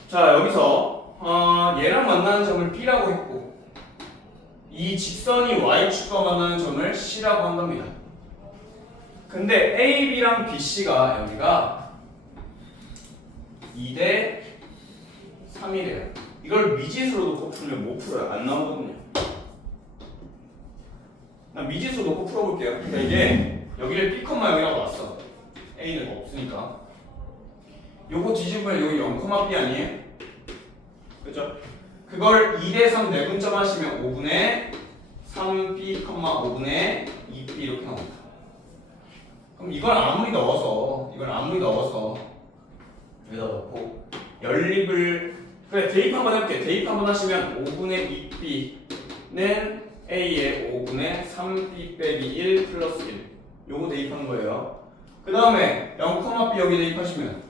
자, 여기서 얘랑 만나는 점을 B라고 했고 이 직선이 Y축과 만나는 점을 C라고 한답니다. 근데 A, B랑 B, C가 여기가 2대 3이래요. 이걸 미지수로 놓고 풀면 못 풀어요. 안 나오거든요. 미지수 놓고 풀어볼게요. 그러니까 이게 여기를 B, 여기라고 놨어. A는 없으니까. 요거 뒤집으면 여기 0,B 아니에요? 그죠? 그걸 2대3 내분점 하시면 5분의 3B, 5분의 2B 이렇게 나옵니다. 그럼 이걸 아무리 넣어서 여기다 넣고 연립을 그래 대입 한번 해볼게. 대입 한번 하시면 5분의 2B는 A의 5분의 3B 빼기 1 플러스 1 요거 대입하는 거예요. 그 다음에 0,B 여기 대입하시면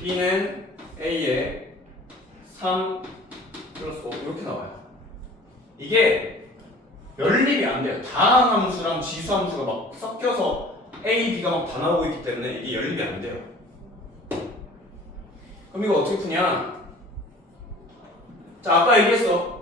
B는 A의 3 플러스 5 이렇게 나와요. 이게 연립이 안 돼요. 다항 함수랑 지수 함수가 막 섞여서 A, B가 막 다 나오고 있기 때문에 이게 연립이 안 돼요. 그럼 이거 어떻게 푸냐? 자, 아까 얘기했어.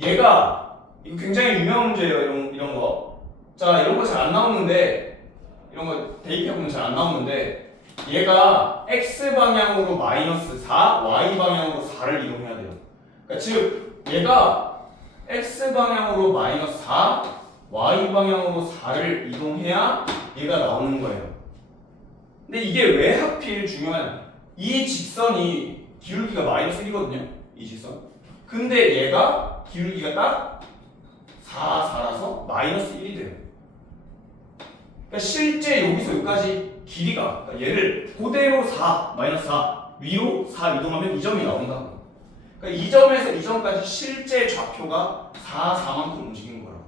얘가 이거 굉장히 유명한 문제예요. 이런 거. 자, 이런 거 잘 안 나오는데 이런 거 대입해보면 잘 안 나오는데 얘가 x 방향으로 마이너스 4, y 방향으로 4를 이동해야 돼요. 그러니까 즉 얘가 x 방향으로 마이너스 4, y 방향으로 4를 이동해야 얘가 나오는 거예요. 근데 이게 왜 하필 중요하냐? 이 직선이 기울기가 마이너스 1이거든요. 이 직선. 근데 얘가 기울기가 딱 4, 4라서 마이너스 1이 돼요. 그러니까 실제 여기서 여기까지 길이가 그러니까 얘를 그대로 4, 마이너스 4 위로 4 이동하면 이 점이 나온다. 그러니까 이 점에서 이 점까지 실제 좌표가 4, 4만큼 움직이는 거라고.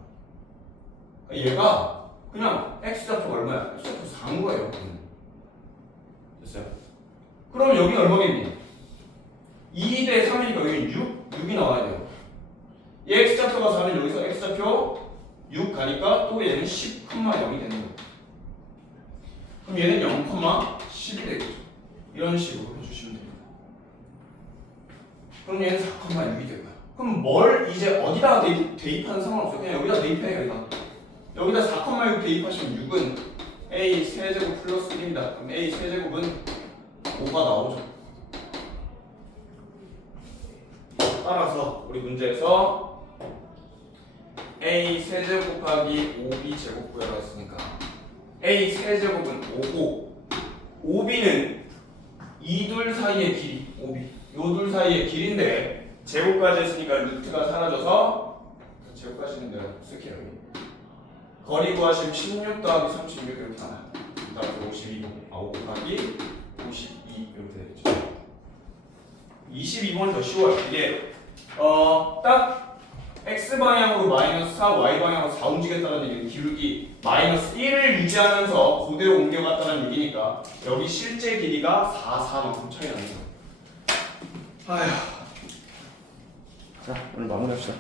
그러니까 얘가 그냥 x좌표가 얼마야? x좌표 4인 거예요. 됐어요? 그럼 여기는 얼마겠니? 2대 3이니까 여기는 6이 나와야 돼요. 얘 x좌표가 4면 여기서 x좌표 6 가니까 또 얘는 10,0이 되는 거예요. 그럼 얘는 0,10이 되겠죠. 이런 식으로 해주시면 됩니다. 그럼 얘는 4,6이 되고요. 그럼 뭘 이제 어디다가 대입하는 상관없어요. 그냥 여기다 대입해요. 여기다 4,6 대입하시면 6은 A 세제곱 플러스 1입니다. 그럼 A 세제곱은 5가 나오죠. 따라서 우리 문제에서 A 세제곱 곱하기 5B 제곱 구하라고 했으니까 A 세제곱은 5고 5B는 이 둘 사이의 길이 5B 요 둘 사이의 길인데 제곱까지 했으니까 루트가 사라져서 제곱까지는 내가 쓸게요. 거리 구하시면 16 더하기 36 이렇게 나와요. 그다음에 52 5 곱하기 52 이렇게 되겠죠. 22번은 더 쉬워요. 이게 딱 x 방향으로 마이너스 4, y 방향으로 4 움직였다는 얘기는 기울기 마이너스 1을 유지하면서 그대로 옮겨갔다는 얘기니까 여기 실제 길이가 4, 4만큼 차이 나는 거예요. 아휴. 자, 오늘 마무리합시다.